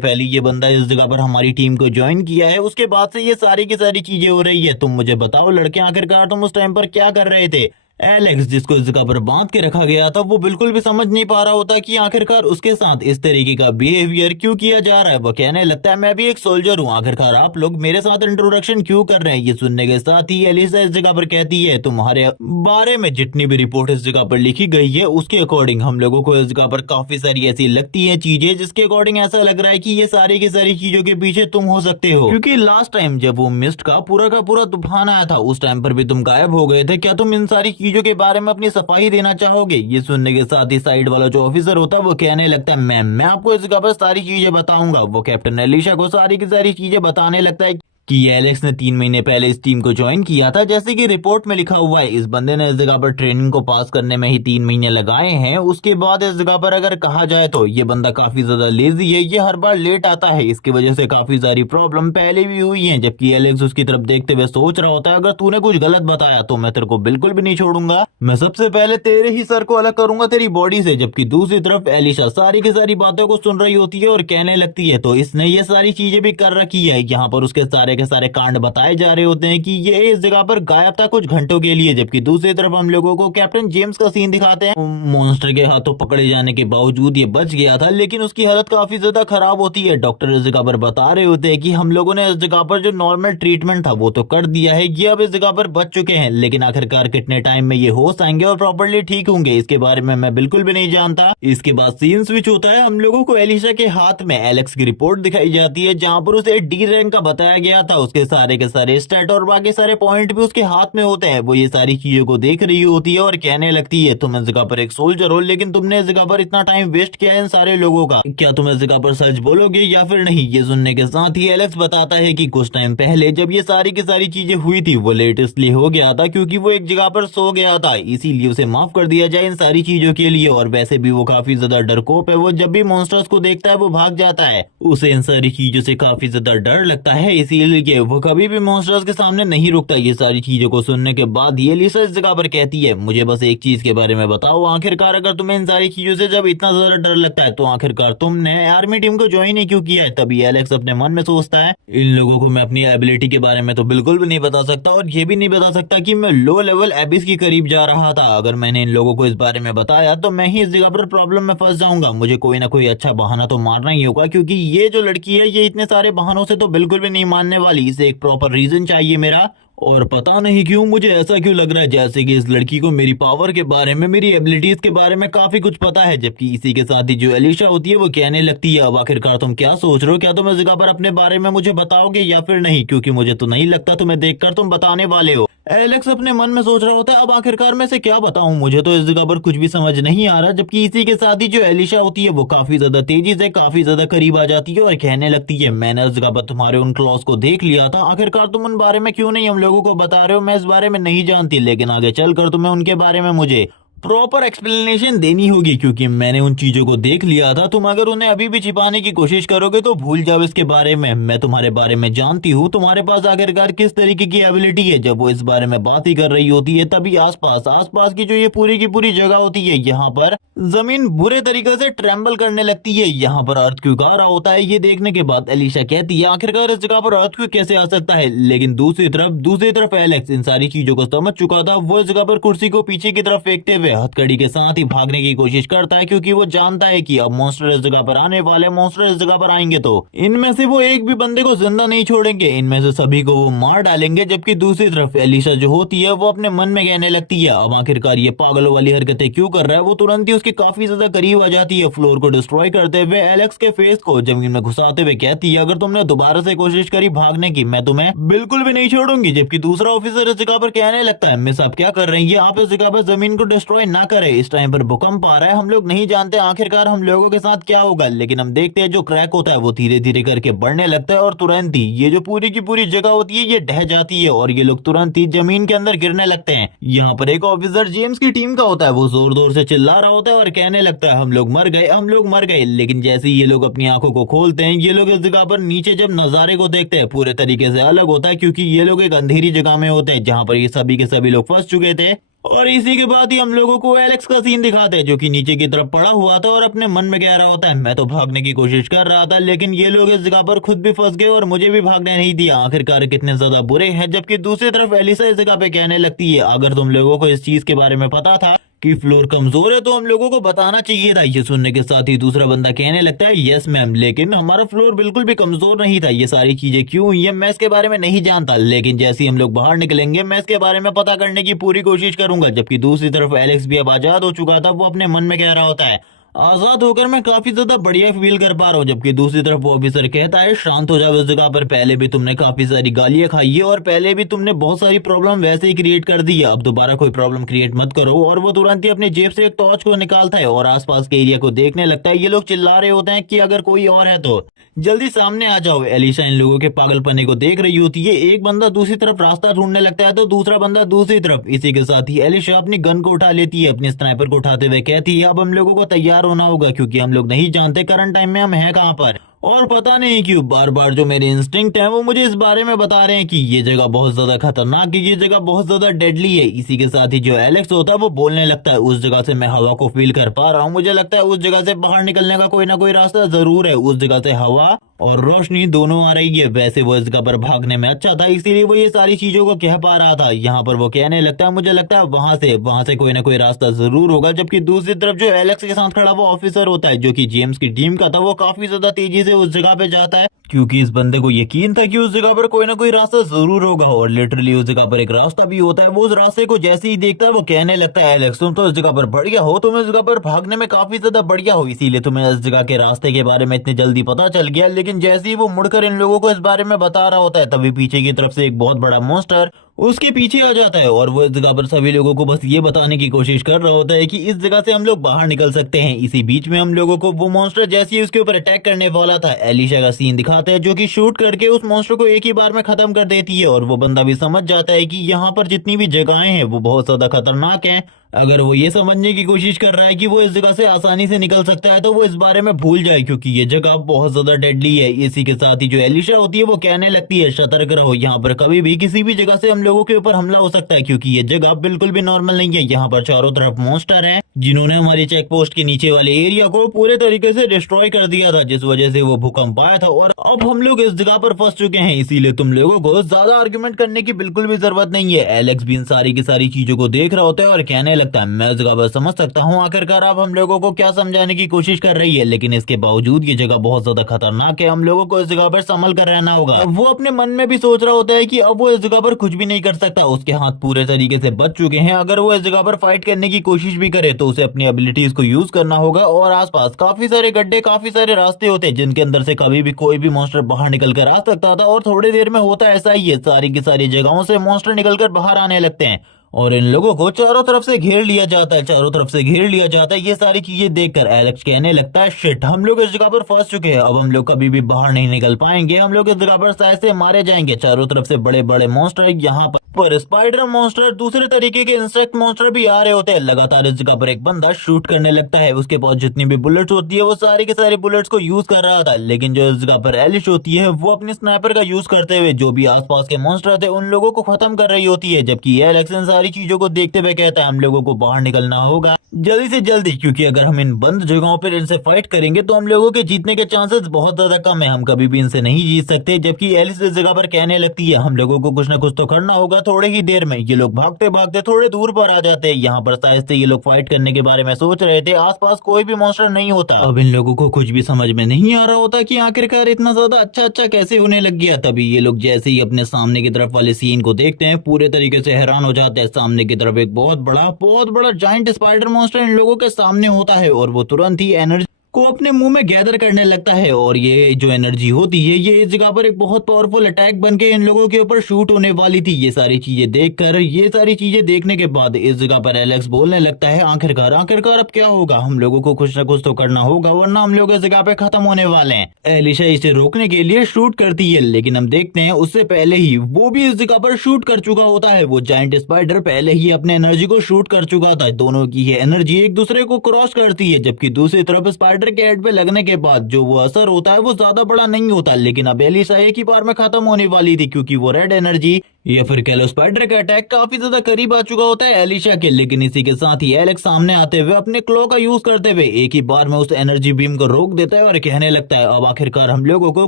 पहले ये बंदा इस जगह पर हमारी टीम को ज्वाइन किया है, उसके बाद से ये सारी की सारी चीजें हो रही है। तुम मुझे बताओ लड़के, आखिरकार तुम उस टाइम पर क्या कर रहे थे? एलेक्स, जिसको इस जगह पर बांध के रखा गया था, वो बिल्कुल भी समझ नहीं पा रहा होता कि आखिरकार उसके साथ इस तरीके का बिहेवियर क्यों किया जा रहा है। वो कहने लगता है मैं भी एक सोल्जर हूँ, आखिरकार आप लोग मेरे साथ इंट्रोडक्शन क्यों कर रहे हैं? ये सुनने के साथ ही एलिसा इस जगह पर कहती है तुम्हारे बारे में जितनी भी रिपोर्ट इस जगह पर लिखी गई है उसके अकॉर्डिंग हम लोगों को इस जगह पर काफी सारी ऐसी लगती है चीजें जिसके अकॉर्डिंग ऐसा लग रहा है कि ये सारी की सारी चीजों के पीछे तुम हो सकते हो। क्योंकि लास्ट टाइम जब वो मिस्ट का पूरा तूफान आया था उस टाइम पर भी तुम गायब हो गए थे। क्या तुम इन सारी चीजों के बारे में सफाई देना चाहोगे? ये सुनने के साथ ही साइड वाला जो ऑफिसर होता है वो कहने लगता है मैम मैं आपको इस जगह पर सारी चीजें बताऊंगा। वो कैप्टन एलिशा को सारी की सारी चीजें बताने लगता है कि एलेक्स ने 3 महीने पहले इस टीम को ज्वाइन किया था, जैसे कि रिपोर्ट में लिखा हुआ है। इस बंदे ने इस जगह पर ट्रेनिंग को पास करने में ही 3 महीने लगाए हैं। उसके बाद इस जगह पर अगर कहा जाए तो ये बंदा काफी ज्यादा लेजी है, ये हर बार लेट आता है, इसकी वजह से काफी सारी प्रॉब्लम पहले भी हुई है। जबकि एलेक्स उसकी तरफ देखते हुए सोच रहा होता है अगर तूने कुछ गलत बताया तो मैं तेरे को बिल्कुल भी नहीं छोड़ूंगा, मैं सबसे पहले तेरे ही सर को अलग करूंगा तेरी बॉडी से। जबकि दूसरी तरफ एलिशा सारी की सारी बातों को सुन रही होती है और कहने लगती है तो इसने ये सारी चीजें भी कर रखी है। यहाँ पर उसके सारे के सारे कांड बताए जा रहे होते हैं कि ये इस जगह पर गायब था कुछ घंटों के लिए। जबकि दूसरी तरफ हम लोगों को कैप्टन जेम्स का सीन दिखाते हैं। मॉन्स्टर के हाथों पकड़े जाने के बावजूद ये बच गया था, लेकिन उसकी हालत काफी ज्यादा खराब होती है। डॉक्टर इस जगह पर बता रहे होते हैं कि हम लोगों ने इस जगह पर जो नॉर्मल ट्रीटमेंट था वो तो कर दिया है, ये अब इस जगह पर बच चुके हैं, लेकिन आखिरकार कितने टाइम में ये होश आएंगे और प्रॉपर्ली ठीक होंगे इसके बारे में मैं बिल्कुल भी नहीं जानता। इसके बाद सीन स्विच होता है। हम लोगों को एलिशा के हाथ में एलेक्स की रिपोर्ट दिखाई जाती है, जहां पर उसे डी रैंक का बताया गया था। उसके सारे के सारे स्टैट और बाकी सारे पॉइंट भी उसके हाथ में होते हैं। वो ये सारी चीजों को देख रही होती है और कहने लगती है तुम इस जगह पर एक सोल्जर हो, लेकिन तुमने इस जगह पर इतना टाइम वेस्ट किया है इन सारे लोगों का, क्या तुम इस जगह पर सच बोलोगे या फिर नहीं? ये सुनने के साथ ही एलेक्स बताता है कि कुछ टाइम पहले जब ये सारी की सारी चीजें हुई थी वो लेट इसलिए हो गया था क्योंकि वो एक जगह पर सो गया था, इसीलिए उसे माफ कर दिया जाए इन सारी चीजों के लिए। और वैसे भी वो काफी ज्यादा डरपोक है, वो जब भी मॉन्स्टर्स को देखता है वो भाग जाता है, उसे इन सारी चीजों से काफी ज्यादा डर लगता है, इसीलिए वो कभी भी मॉन्स्टर्स के सामने नहीं रुकता। ये सारी चीजों को सुनने के बाद ये एलिशा इस जगह पर कहती है मुझे बस एक चीज के बारे में बताओ, आखिरकार अगर तुम्हें इन सारी चीजों से जब इतना ज्यादा डर लगता है तो आखिरकार तुमने आर्मी टीम को ज्वाइन ही क्यों किया है? तभी एलेक्स अपने मन में सोचता है इन लोगों को मैं अपनी एबिलिटी के बारे में तो बिल्कुल भी नहीं बता सकता और ये भी नहीं बता सकता कि मैं लो लेवल एबिस के करीब जा रहा था। अगर मैंने इन लोगों को इस बारे में बताया तो मैं ही इस जगह पर प्रॉब्लम में फंस जाऊंगा। मुझे कोई ना कोई अच्छा बहाना तो मारना ही होगा, क्योंकि ये जो लड़की है ये इतने सारे बहानों से तो बिल्कुल भी नहीं मानने वाली, इसे एक प्रॉपर रीजन चाहिए मेरा। और पता नहीं क्यों मुझे ऐसा क्यों लग रहा है जैसे कि इस लड़की को मेरी पावर के बारे में, मेरी एबिलिटीज के बारे में काफी कुछ पता है। जबकि इसी के साथ ही जो एलिशा होती है वो कहने लगती है, अब आखिरकार तुम क्या सोच रहे हो, क्या तुम इस जगह पर अपने बारे में मुझे बताओगे या फिर नहीं, क्योंकि मुझे तो नहीं लगता तुम्हें देखकर तुम बताने वाले हो। एलेक्स अपने मन में सोच रहा होता है, अब आखिरकार मैं से क्या बताऊं, मुझे तो इस जगह पर कुछ भी समझ नहीं आ रहा। जबकि इसी के साथ ही जो एलिशा होती है वो काफी ज्यादा तेजी से काफी ज्यादा करीब आ जाती है और कहने लगती है, मैंने इस जगह पर तुम्हारे उन क्लॉज को देख लिया था, आखिरकार तुम उन बारे में क्यों नहीं हम लोगों को बता रहे हो। मैं इस बारे में नहीं जानती, लेकिन आगे चलकर तुम्हें उनके बारे में मुझे प्रॉपर एक्सप्लेनेशन देनी होगी, क्योंकि मैंने उन चीजों को देख लिया था। तुम अगर उन्हें अभी भी छिपाने की कोशिश करोगे तो भूल जाओ इसके बारे में। मैं तुम्हारे बारे में जानती हूँ, तुम्हारे पास आखिरकार किस तरीके की एबिलिटी है। जब वो इस बारे में बात ही कर रही होती है तभी आसपास की जो ये पूरी की पूरी जगह होती है, यहाँ पर जमीन बुरे तरीके से ट्रेम्बल करने लगती है। यहाँ पर अर्थक्वेक आ रहा होता है। ये देखने के बाद एलिशा कहती है, आखिरकार इस जगह पर अर्थक्वेक कैसे आ सकता है। लेकिन दूसरी तरफ एलेक्स इन सारी चीजों को समझ चुका था। वो इस जगह पर कुर्सी को पीछे की तरफ फेंकते हुए हथकड़ी के साथ ही भागने की कोशिश करता है, क्योंकि वो जानता है कि अब मॉन्स्टर इस जगह पर आने वाले, मॉन्स्टर इस जगह पर आएंगे तो इनमें से वो एक भी बंदे को जिंदा नहीं छोड़ेंगे, इनमें से सभी को वो मार डालेंगे। जबकि दूसरी तरफ एलिशा जो होती है वो अपने मन में कहने लगती है, अब आखिरकार ये पागलों वाली हरकतें क्यों कर रहा है। वो तुरंत ही उसके काफी ज्यादा करीब आ जाती है, फ्लोर को डिस्ट्रॉय करते हुए एलेक्स के फेस को जमीन में घुसाते हुए कहती है, अगर तुमने दोबारा से कोशिश करी भागने की, मैं तुम्हें बिल्कुल भी नहीं छोड़ूंगी। जबकि दूसरा ऑफिसर इस जगह पर कहने लगता है, मिस आप क्या कर रही है, आप इस जगह पर जमीन को डिस्ट्रॉय ना करें, इस टाइम पर भूकंप आ रहा है, हम लोग नहीं जानते आखिरकार हम लोगों के साथ क्या होगा। लेकिन हम देखते हैं जो क्रैक होता है वो धीरे धीरे करके बढ़ने लगता है और तुरंत ही ये जो पूरी की पूरी जगह होती है ये ढह जाती है और ये लोग तुरंत ही जमीन के अंदर गिरने लगते हैं। यहाँ पर एक ऑफिसर जेम्स की टीम का होता है, वो जोर जोर से चिल्ला रहा होता है और कहने लगता है, हम लोग मर गए, हम लोग मर गए। लेकिन जैसे ही ये लोग अपनी आंखों को खोलते हैं, ये लोग इस जगह पर नीचे जब नजारे को देखते हैं पूरे तरीके से अलग होता है, क्योंकि ये लोग एक अंधेरी जगह में होते हैं जहाँ पर ये सभी के सभी लोग फंस चुके थे। और इसी के बाद ही हम लोगों को एलेक्स का सीन दिखाते हैं, जो कि नीचे की तरफ पड़ा हुआ था और अपने मन में कह रहा होता है, मैं तो भागने की कोशिश कर रहा था, लेकिन ये लोग इस जगह पर खुद भी फंस गए और मुझे भी भागने नहीं दिया, आखिरकार कितने ज्यादा बुरे हैं। जबकि दूसरी तरफ एलिसा इस जगह पे कहने लगती है, अगर तुम लोगों को इस चीज के बारे में पता था कि फ्लोर कमजोर है तो हम लोगों को बताना चाहिए था। ये सुनने के साथ ही दूसरा बंदा कहने लगता है, यस मैम, लेकिन हमारा फ्लोर बिल्कुल भी कमजोर नहीं था, ये सारी चीजें क्यों हुई है मैं इसके बारे में नहीं जानता, लेकिन जैसे ही हम लोग बाहर निकलेंगे मैं इसके बारे में पता करने की पूरी कोशिश करूंगा। जबकि दूसरी तरफ एलेक्स भी अब आजाद हो चुका था, वो अपने मन में कह रहा होता है, आजाद होकर मैं काफी ज्यादा बढ़िया फील कर पा रहा हूँ। जबकि दूसरी तरफ वो ऑफिसर कहता है, शांत हो जाओ, इस जगह पर पहले भी तुमने काफी सारी गालियां खाई है और पहले भी तुमने बहुत सारी प्रॉब्लम वैसे ही क्रिएट कर दी है, अब दोबारा कोई प्रॉब्लम क्रिएट मत करो। और वो तुरंत ही अपनी जेब से एक टॉर्च को निकालता है और आसपास के एरिया को देखने लगता है। ये लोग चिल्ला रहे होते हैं कि अगर कोई और है तो जल्दी सामने आ जाओ। एलिशा इन लोगों के पागलपने को देख रही होती है। एक बंदा दूसरी तरफ रास्ता ढूंढने लगता है तो दूसरा बंदा दूसरी तरफ। इसी के साथ ही एलिशा अपनी गन को उठा लेती है, अपने स्नाइपर को उठाते हुए कहती है, अब हम लोगों को तैयार होना होगा, क्योंकि हम लोग नहीं जानते करंट टाइम में हम हैं कहाँ पर। और पता नहीं क्यों बार बार जो मेरे इंस्टिंक्ट है वो मुझे इस बारे में बता रहे हैं कि ये जगह बहुत ज्यादा खतरनाक है, ये जगह बहुत ज्यादा डेडली है। इसी के साथ ही जो एलेक्स होता है वो बोलने लगता है, उस जगह से मैं हवा को फील कर पा रहा हूँ, मुझे लगता है उस जगह से बाहर निकलने का कोई ना कोई रास्ता जरूर है। उस जगह से हवा और रोशनी दोनों आ रही है। वैसे वो इस जगह पर भागने में अच्छा था, इसीलिए वो ये सारी चीजों को कह पा रहा था। यहाँ पर वो कहने लगता है, मुझे लगता है वहां से कोई ना कोई रास्ता जरूर होगा। जबकि दूसरी तरफ जो एलेक्स के साथ खड़ा वो ऑफिसर होता है, जो कि जेम्स की टीम का था, वो काफी ज्यादा तेजी से उस जगह पे जाता है, क्योंकि इस बंदे को यकीन था कि उस जगह पर कोई ना कोई रास्ता जरूर होगा। और लिटरली उस जगह पर एक रास्ता भी होता है। वो उस रास्ते को जैसे ही देखता है वो कहने लगता है, एलेक्स तुम तो इस जगह पर बढ़िया हो, तुम इस जगह पर भागने में काफी ज्यादा बढ़िया हो, इसीलिए तुम्हें इस जगह के रास्ते के बारे में इतनी जल्दी पता चल गया। लेकिन जैसे ही वो मुड़कर इन लोगों को इस बारे में बता रहा होता है तभी पीछे की तरफ से एक बहुत बड़ा मॉन्स्टर उसके पीछे आ जाता है और वो इस जगह पर सभी लोगों को बस ये बताने की कोशिश कर रहा होता है कि इस जगह से हम लोग बाहर निकल सकते हैं। इसी बीच में हम लोगों को वो मॉन्स्टर जैसे ही उसके ऊपर अटैक करने वाला था, एलिशा का सीन दिखाते हैं, जो कि शूट करके उस मॉन्स्टर को एक ही बार में खत्म कर देती है। और वो बंदा भी समझ जाता है कि यहाँ पर जितनी भी जगहें हैं वो बहुत ज्यादा खतरनाक हैं। अगर वो ये समझने की कोशिश कर रहा है कि वो इस जगह से आसानी से निकल सकता है तो वो इस बारे में भूल जाए, क्योंकि ये जगह बहुत ज्यादा डेडली है। इसी के साथ ही जो एलिशा होती है वो कहने लगती है, सतर्क रहो, यहाँ पर कभी भी किसी भी जगह से हम लोगों के ऊपर हमला हो सकता है, क्योंकि ये जगह बिल्कुल भी नॉर्मल नहीं है। यहाँ पर चारों तरफ मॉन्स्टर हैं जिन्होंने हमारी चेक पोस्ट के नीचे वाले एरिया को पूरे तरीके से डिस्ट्रॉय कर दिया था, जिस वजह से वो भूकंप आया था। और अब हम लोग इस जगह पर फंस चुके हैं, इसीलिए तुम लोगों को ज्यादा आर्ग्यूमेंट करने की बिल्कुल भी जरूरत नहीं है। एलेक्स भी इन सारी की सारी चीजों को देख रहा होता है और कहने लगता है, मैं इस जगह पर समझ सकता हूँ आखिरकार आप हम लोगों को क्या समझाने की कोशिश कर रही है, लेकिन इसके बावजूद ये जगह बहुत ज्यादा खतरनाक है। हम लोगों को इस जगह पर संभल कर रहना होगा। वो अपने मन में भी सोच रहा होता है कि अब वो इस जगह पर कुछ भी नहीं कर सकता, उसके हाथ पूरे तरीके से बच चुके हैं। अगर वो इस जगह पर फाइट करने की कोशिश भी करे तो उसे अपनी एबिलिटीज को यूज करना होगा। और आसपास काफी सारे गड्ढे, काफी सारे रास्ते होते हैं जिनके अंदर से कभी भी कोई भी मॉन्स्टर बाहर निकल कर आ सकता था। और थोड़ी देर में होता ऐसा ही है, सारी की सारी जगहों से मॉन्स्टर निकलकर बाहर आने लगते हैं और इन लोगों को चारों तरफ से घेर लिया जाता है, चारों तरफ से घेर लिया जाता है। ये सारी चीजें देखकर एलेक्स कहने लगता है, शिट, हम लोग इस जगह पर फंस चुके हैं, अब हम लोग कभी भी बाहर नहीं निकल पाएंगे, हम लोग इस जगह पर शायद से मारे जाएंगे। चारों तरफ से बड़े बड़े मॉन्स्टर यहाँ पर स्पाइडर मॉन्स्टर, दूसरे तरीके के इंसेक्ट मॉन्स्टर भी आ रहे होते हैं। लगातार इस जगह पर एक बंदा शूट करने लगता है, उसके पास जितनी भी बुलेट्स होती है वो सारी के सारे बुलेट्स को यूज कर रहा था। लेकिन जो इस जगह पर एलिश होती है वो अपने स्नाइपर का यूज करते हुए जो भी आसपास के मॉन्स्टर थे उन लोगों को खत्म कर रही होती है, जबकि एलेक्स इन सारी चीजों को देखते हुए कहता है, हम लोगों को बाहर निकलना होगा जल्दी से जल्दी, क्योंकि अगर हम इन बंद जगहों पर इनसे फाइट करेंगे तो हम लोगों के जीतने के चांसेस बहुत ज्यादा कम है, हम कभी भी इनसे नहीं जीत सकते। जबकि एलिस इस जगह पर कहने लगती है, हम लोगों को कुछ ना कुछ तो करना होगा। थोड़े ही देर में ये लोग भागते भागते थोड़े दूर पर आ जाते हैं। यहाँ पर शायद से ये लोग फाइट करने के बारे में सोच रहे थे, आसपास कोई भी मॉन्स्टर नहीं होता। अब इन लोगों को कुछ भी समझ में नहीं आ रहा होता कि आखिरकार इतना ज्यादा अच्छा कैसे होने लग गया। तभी ये लोग जैसे ही अपने सामने की तरफ वाले सीन को देखते हैं पूरे तरीके से हैरान हो जाते हैं। सामने की तरफ एक बहुत बड़ा जायंट स्पाइडर मॉन्स्टर इन लोगों के सामने होता है और वो तुरंत ही एनर्जी को अपने मुंह में गैदर करने लगता है। और ये जो एनर्जी होती है ये इस जगह पर एक बहुत पावरफुल अटैक बन के इन लोगों के ऊपर शूट होने वाली थी। ये सारी चीजें देखकर, ये सारी चीजें देखने के बाद इस जगह पर एलेक्स बोलने लगता है, आखिरकार अब क्या होगा, हम लोगों को कुछ ना कुछ तो करना होगा वरना हम लोग इस जगह पे खत्म होने वाले हैं। एलिशा इसे रोकने के लिए शूट करती है, लेकिन हम देखते हैं उससे पहले ही वो भी इस जगह पर शूट कर चुका होता है। वो जायंट स्पाइडर पहले ही अपने एनर्जी को शूट कर चुका था। दोनों की ये एनर्जी एक दूसरे को क्रॉस करती है, जबकि दूसरी तरफ स्पाइडर के हेड पे लगने के बाद जो वो असर होता है वो ज्यादा बड़ा नहीं होता। लेकिन अब एलिशा एक ही बार में खत्म होने वाली थी, क्योंकि वो रेड एनर्जी या फिर कह लो स्पाइडर का अटैक काफी ज्यादा करीब आ चुका होता है एलिशा के। लेकिन इसी के साथ ही एलेक्स सामने आते हुए अपने क्लो का यूज करते हुए एक ही बार में उस एनर्जी बीम को रोक देता है और कहने लगता है, अब आखिरकार हम लोगों को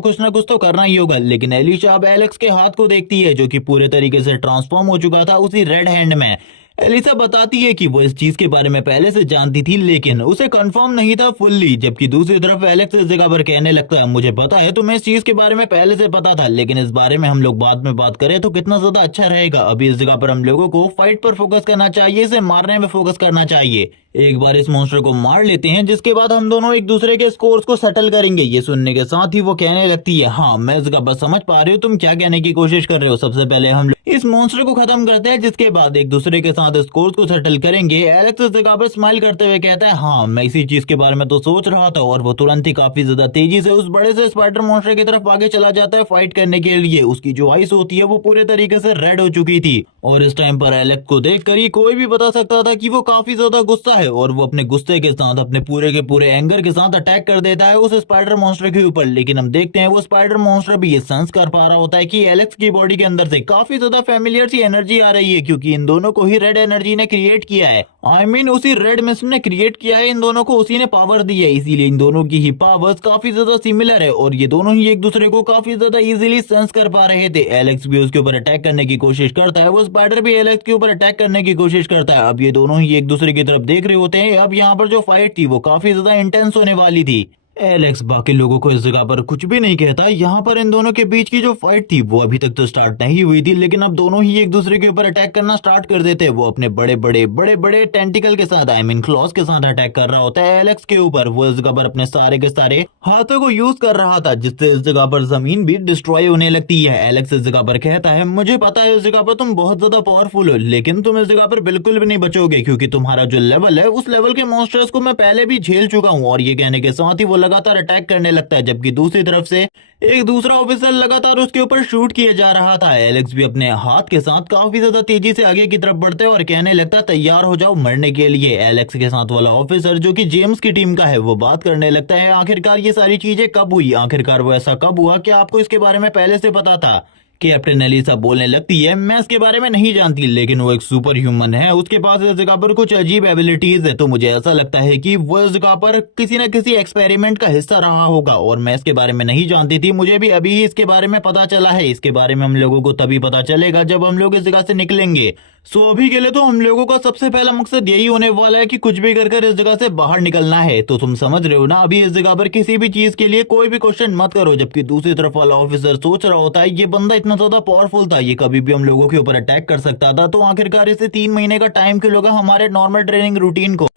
कुछ ना कुछ तो करना ही होगा। लेकिन एलिशा अब एलेक्स के हाथ को देखती है जो कि पूरे तरीके से ट्रांसफॉर्म हो चुका था उसी रेड हैंड में। एलिसा बताती है कि वो इस चीज के बारे में पहले से जानती थी, लेकिन उसे कंफर्म नहीं था फुल्ली। जबकि दूसरी तरफ एलेक्स इस जगह पर कहने लगता है, मुझे पता है तुम्हें इस चीज के बारे में पहले से पता था, लेकिन इस बारे में हम लोग बाद में बात करें तो कितना ज्यादा अच्छा रहेगा। अभी इस जगह पर हम लोगों को फाइट पर फोकस करना चाहिए, इसे मारने में फोकस करना चाहिए। एक बार इस मॉन्स्टर को मार लेते हैं जिसके बाद हम दोनों एक दूसरे के स्कोर्स को सेटल करेंगे। ये सुनने के साथ ही वो कहने लगती है, हाँ मैं इस जगह पर समझ पा रही हूँ तुम क्या कहने की कोशिश कर रहे हो। सबसे पहले हम इस मॉन्स्टर को खत्म करते हैं, जिसके बाद एक दूसरे के साथ स्कोर्स को सेटल करेंगे। एलेक्स इस जगह पर स्माइल करते हुए कहता है, हाँ मैं इसी चीज के बारे में तो सोच रहा था। और वो तुरंत ही काफी ज्यादा तेजी से उस बड़े से स्पाइडर मॉन्स्टर की तरफ आगे चला जाता है फाइट करने के लिए। उसकी जो आइस होती है वो पूरे तरीके से रेड हो चुकी थी और इस टाइम पर एलेक्स को देखकर ही कोई भी बता सकता था कि वो काफी ज्यादा गुस्सा है और वो अपने गुस्से के साथ, अपने पूरे के पूरे एंगर के साथ अटैक कर देता है उस स्पाइडर मॉन्स्टर के ऊपर। लेकिन हम देखते हैं वो स्पाइडर मॉन्स्टर भी ये सेंस कर पा रहा होता है कि एलेक्स की बॉडी के अंदर से काफी ज्यादा फेमिलियर सी एनर्जी आ रही है, क्योंकि इन दोनों को ही रेड एनर्जी ने क्रिएट किया है। आई मीन उसी रेड मिस्ट ने क्रिएट किया है, इन दोनों को उसी ने पावर दी है, इसीलिए इन दोनों की ही पावर्स काफी ज्यादा सिमिलर है और ये दोनों ही एक दूसरे को काफी ज्यादा इजीली सेंस कर पा रहे थे। एलेक्स भी उसके ऊपर अटैक करने की कोशिश करता है, वो स्पाइडर भी एलेक्स के ऊपर अटैक करने की कोशिश करता है। अब ये दोनों ही एक दूसरे की तरफ देख रहे होते हैं। अब यहाँ पर जो फाइट थी वो काफी ज्यादा इंटेंस होने वाली थी। एलेक्स बाकी लोगों को इस जगह पर कुछ भी नहीं कहता। यहाँ पर इन दोनों के बीच की जो फाइट थी वो अभी तक तो स्टार्ट नहीं हुई थी, लेकिन अब दोनों ही एक दूसरे के ऊपर अटैक करना स्टार्ट कर देते हैं। वो अपने बड़े बड़े टेंटिकल के साथ, आई मीन क्लॉज के साथ अटैक कर रहा होता है एलेक्स के ऊपर। वो इस जगह पर अपने सारे के सारे हाथों को यूज कर रहा था, जिससे इस जगह पर जमीन भी डिस्ट्रॉय होने लगती है। एलेक्स इस जगह पर कहता है, मुझे पता है इस जगह पर तुम बहुत ज्यादा पावरफुल हो, लेकिन तुम इस जगह पर बिल्कुल भी नहीं बचोगे, क्योंकि तुम्हारा जो लेवल है उस लेवल के मॉन्स्टर्स को मैं पहले भी झेल चुका हूँ। और ये कहने के साथ ही वो लगातार अटैक करने लगता है, जबकि दूसरी तरफ से एक दूसरा ऑफिसर लगातार उसके ऊपर शूट किया जा रहा था। एलेक्स भी अपने हाथ के साथ काफी ज्यादा तेजी से आगे की तरफ बढ़ते और कहने लगता, तैयार हो जाओ मरने के लिए। एलेक्स के साथ वाला ऑफिसर जो कि जेम्स की टीम का है वो बात करने लगता है, आखिरकार ये सारी चीजें कब हुई, आखिरकार वो ऐसा कब हुआ, क्या आपको इसके बारे में पहले से पता था? कैप्टन एलिसा बोलने लगती है, मैं इसके बारे में नहीं जानती, लेकिन वो एक सुपर ह्यूमन है, उसके पास इस जगह पर कुछ अजीब एबिलिटीज है, तो मुझे ऐसा लगता है कि वो इस जगह पर किसी न किसी एक्सपेरिमेंट का हिस्सा रहा होगा और मैं इसके बारे में नहीं जानती थी। मुझे भी अभी ही इसके बारे में पता चला है। इसके बारे में हम लोगों को तभी पता चलेगा जब हम लोग इस जगह से निकलेंगे। सो अभी के लिए तो हम लोगों का सबसे पहला मकसद यही होने वाला है कि कुछ भी कर इस जगह से बाहर निकलना है। तो तुम समझ रहे हो ना, अभी इस जगह पर किसी भी चीज के लिए कोई भी क्वेश्चन मत करो। जबकि दूसरी तरफ वाला ऑफिसर सोच रहा होता है ये बंदा इतना ज्यादा पावरफुल था, ये कभी भी हम लोगों के ऊपर अटैक कर सकता था, तो आखिरकार इसे 3 महीने का टाइम क्यों लगा हमारे नॉर्मल ट्रेनिंग रूटीन को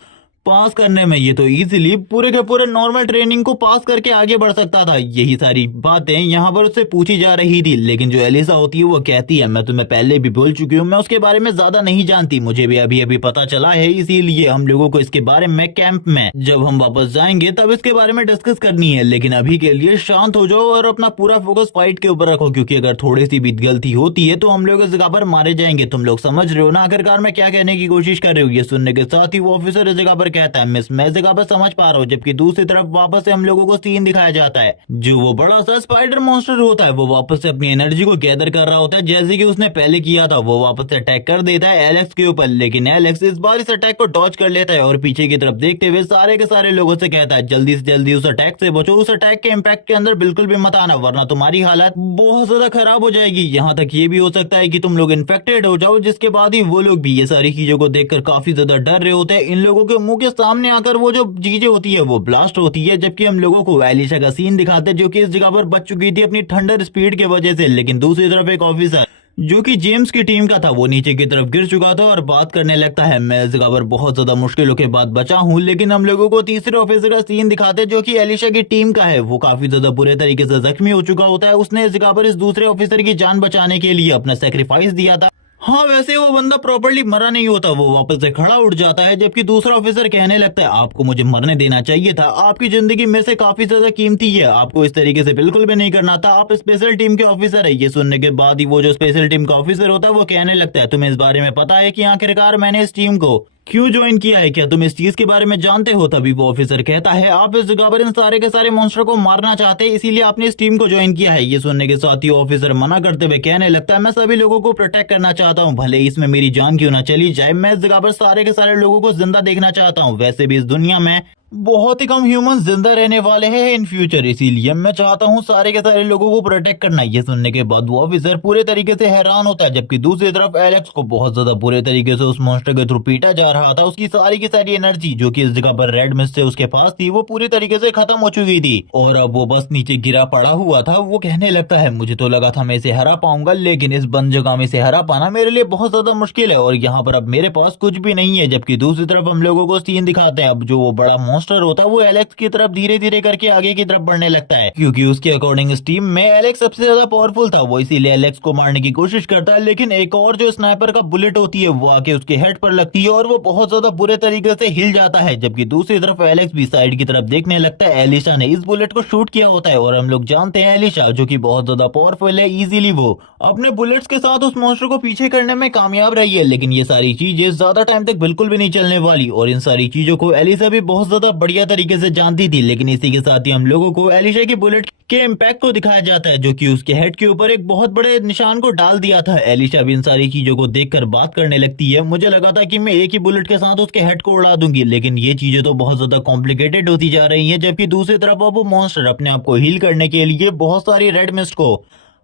पास करने में। ये तो इजीली पूरे के पूरे नॉर्मल ट्रेनिंग को पास करके आगे बढ़ सकता था। यही सारी बातें यहाँ पर उससे पूछी जा रही थी, लेकिन जो एलिसा होती है वो कहती है, मैं तुम्हें पहले भी बोल चुकी हूँ, मैं उसके बारे में ज्यादा नहीं जानती, मुझे भी अभी अभी पता चला है, इसीलिए हम लोगों को इसके बारे में कैंप में जब हम वापस जाएंगे तब इसके बारे में डिस्कस करनी है। लेकिन अभी के लिए शांत हो जाओ और अपना पूरा फोकस फाइट के ऊपर रखो, क्योंकि अगर थोड़ी सी भी गलती होती है तो हम लोग इस जगह पर मारे जाएंगे। तुम लोग समझ रहे हो ना आखिरकार मैं क्या कहने की कोशिश कर रही हूँ। ये सुनने के साथ ही वो ऑफिसर इस जगह पर कहता है, मिस मैं इस जगह पर समझ पा रहा हूँ। जबकि दूसरी तरफ वापस से हम लोगों को सीन दिखाया जाता है, जो वो बड़ा सा स्पाइडर मॉन्स्टर होता है वो वापस से अपनी एनर्जी को गैदर कर रहा होता है, जैसे कि उसने पहले किया था। वो वापस से अटैक कर देता है एलेक्स के ऊपर, लेकिन एलेक्स इस बार इस अटैक को डॉज कर लेता है और पीछे की तरफ देखते हुए सारे के सारे लोगों से कहता है, जल्दी से जल्दी उस अटैक से बचो, उस अटैक के इम्पैक्ट के अंदर बिल्कुल भी मत आना, वरना तुम्हारी हालत बहुत ज्यादा खराब हो जाएगी। यहाँ तक ये भी हो सकता है कि तुम लोग इन्फेक्टेड हो जाओ, जिसके बाद ही वो लोग भी ये सारी चीजों को देखकर काफी ज्यादा डर रहे होते हैं। इन लोगों के मुंह के सामने आकर वो जो चीजें होती है वो ब्लास्ट होती है, जबकि हम लोगों को एलिशा का सीन दिखाते हैं जो कि इस जगह पर बच चुकी थी अपनी थंडर स्पीड के वजह से। लेकिन दूसरी तरफ एक ऑफिसर जो कि जेम्स की टीम का था वो नीचे की तरफ गिर चुका था और बात करने लगता है, मैं इस जगह पर बहुत ज्यादा मुश्किलों के बाद बचा हूँ। लेकिन हम लोगों को तीसरे ऑफिसर का सीन दिखाते जो कि एलिशा की टीम का है, वो काफी ज्यादा बुरे तरीके से जख्मी हो चुका होता है। उसने इस जगह पर इस दूसरे ऑफिसर की जान बचाने के लिए अपना सेक्रीफाइस दिया था। हाँ, वैसे वो बंदा प्रॉपर्ली मरा नहीं होता, वो वापस से खड़ा उठ जाता है। जबकि दूसरा ऑफिसर कहने लगता है, आपको मुझे मरने देना चाहिए था, आपकी जिंदगी मेरे से काफी ज्यादा कीमती है, आपको इस तरीके से बिल्कुल भी नहीं करना था, आप स्पेशल टीम के ऑफिसर है। ये सुनने के बाद ही वो जो स्पेशल टीम का ऑफिसर होता है वो कहने लगता है, तुम्हें इस बारे में पता है कि आखिरकार मैंने इस टीम को क्यों ज्वाइन किया है, क्या तुम इस चीज के बारे में जानते हो? तभी वो ऑफिसर कहता है, आप इस जगह पर इन सारे के सारे मॉन्स्टर को मारना चाहते हैं, इसीलिए आपने इस टीम को ज्वाइन किया है। ये सुनने के साथ ही ऑफिसर मना करते हुए कहने लगता है, मैं सभी लोगों को प्रोटेक्ट करना चाहता हूँ, भले इसमें मेरी जान क्यों ना चली जाए, मैं इस जगह पर सारे के सारे लोगों को जिंदा देखना चाहता हूँ। वैसे भी इस दुनिया में बहुत ही कम ह्यूमन जिंदा रहने वाले हैं इन फ्यूचर, इसीलिए मैं चाहता हूँ सारे के सारे लोगों को प्रोटेक्ट करना। ये सुनने के बाद वो ऑफिसर पूरे तरीके से हैरान होता है। जबकि दूसरी तरफ एलेक्स को बहुत ज्यादा बुरे तरीके से उस मॉन्स्टर के थ्रू पीटा जा रहा था। उसकी सारी की सारी एनर्जी जो कि इस जगह पर रेड मिस्ट से उसके पास थी वो पूरी तरीके से खत्म हो चुकी थी और अब वो बस नीचे गिरा पड़ा हुआ था। वो कहने लगता है, मुझे तो लगा था मैं इसे हरा पाऊंगा, लेकिन इस बंद जगह में इसे हरा पाना मेरे लिए बहुत ज्यादा मुश्किल है और यहाँ पर अब मेरे पास कुछ भी नहीं है। जबकि दूसरी तरफ हम लोगों को सीन दिखाते हैं, अब जो वो बड़ा मॉन्स्टर होता है वो एलेक्स की तरफ धीरे धीरे करके आगे की तरफ बढ़ने लगता है, क्योंकि उसके अकॉर्डिंग इस टीम में एलेक्स सबसे ज्यादा पावरफुल था। वो इसीलिए एलेक्स को मारने की कोशिश करता है, लेकिन एक और जो स्नाइपर का बुलेट होती है वो आके उसके हेड पर लगती है और वो बहुत ज्यादा बुरे तरीके से हिल जाता है। जबकि दूसरी तरफ एलेक्स भी साइड की तरफ देखने लगता है, एलिशा ने इस बुलेट को शूट किया होता है और हम लोग जानते हैं एलिशा जो कि बहुत ज्यादा पावरफुल है, इजीली वो अपने बुलेट्स के साथ उस मॉन्स्टर को पीछे करने में कामयाब रही है। लेकिन ये सारी चीजें ज्यादा टाइम तक बिल्कुल भी नहीं चलने वाली और इन सारी चीजों को एलिशा भी बहुत ज्यादा बढ़िया तरीके से जानती थी। लेकिन इसी के साथ ही हम लोगों को एलिशा की बुलेट के इम्पैक्ट को दिखाया जाता है, जो कि उसके हेड के ऊपर एक बहुत बड़े निशान को डाल दिया था। एलिशा भी इन सारी चीजों को देखकर बात करने लगती है, मुझे लगा था कि मैं एक ही बुलेट के साथ उसके हेड को उड़ा दूंगी, लेकिन ये चीजें तो बहुत ज्यादा कॉम्प्लिकेटेड होती जा रही हैं। जबकि दूसरी तरफ अब वो मॉन्स्टर अपने आप को हील करने के लिए बहुत सारी रेड मिस्ट को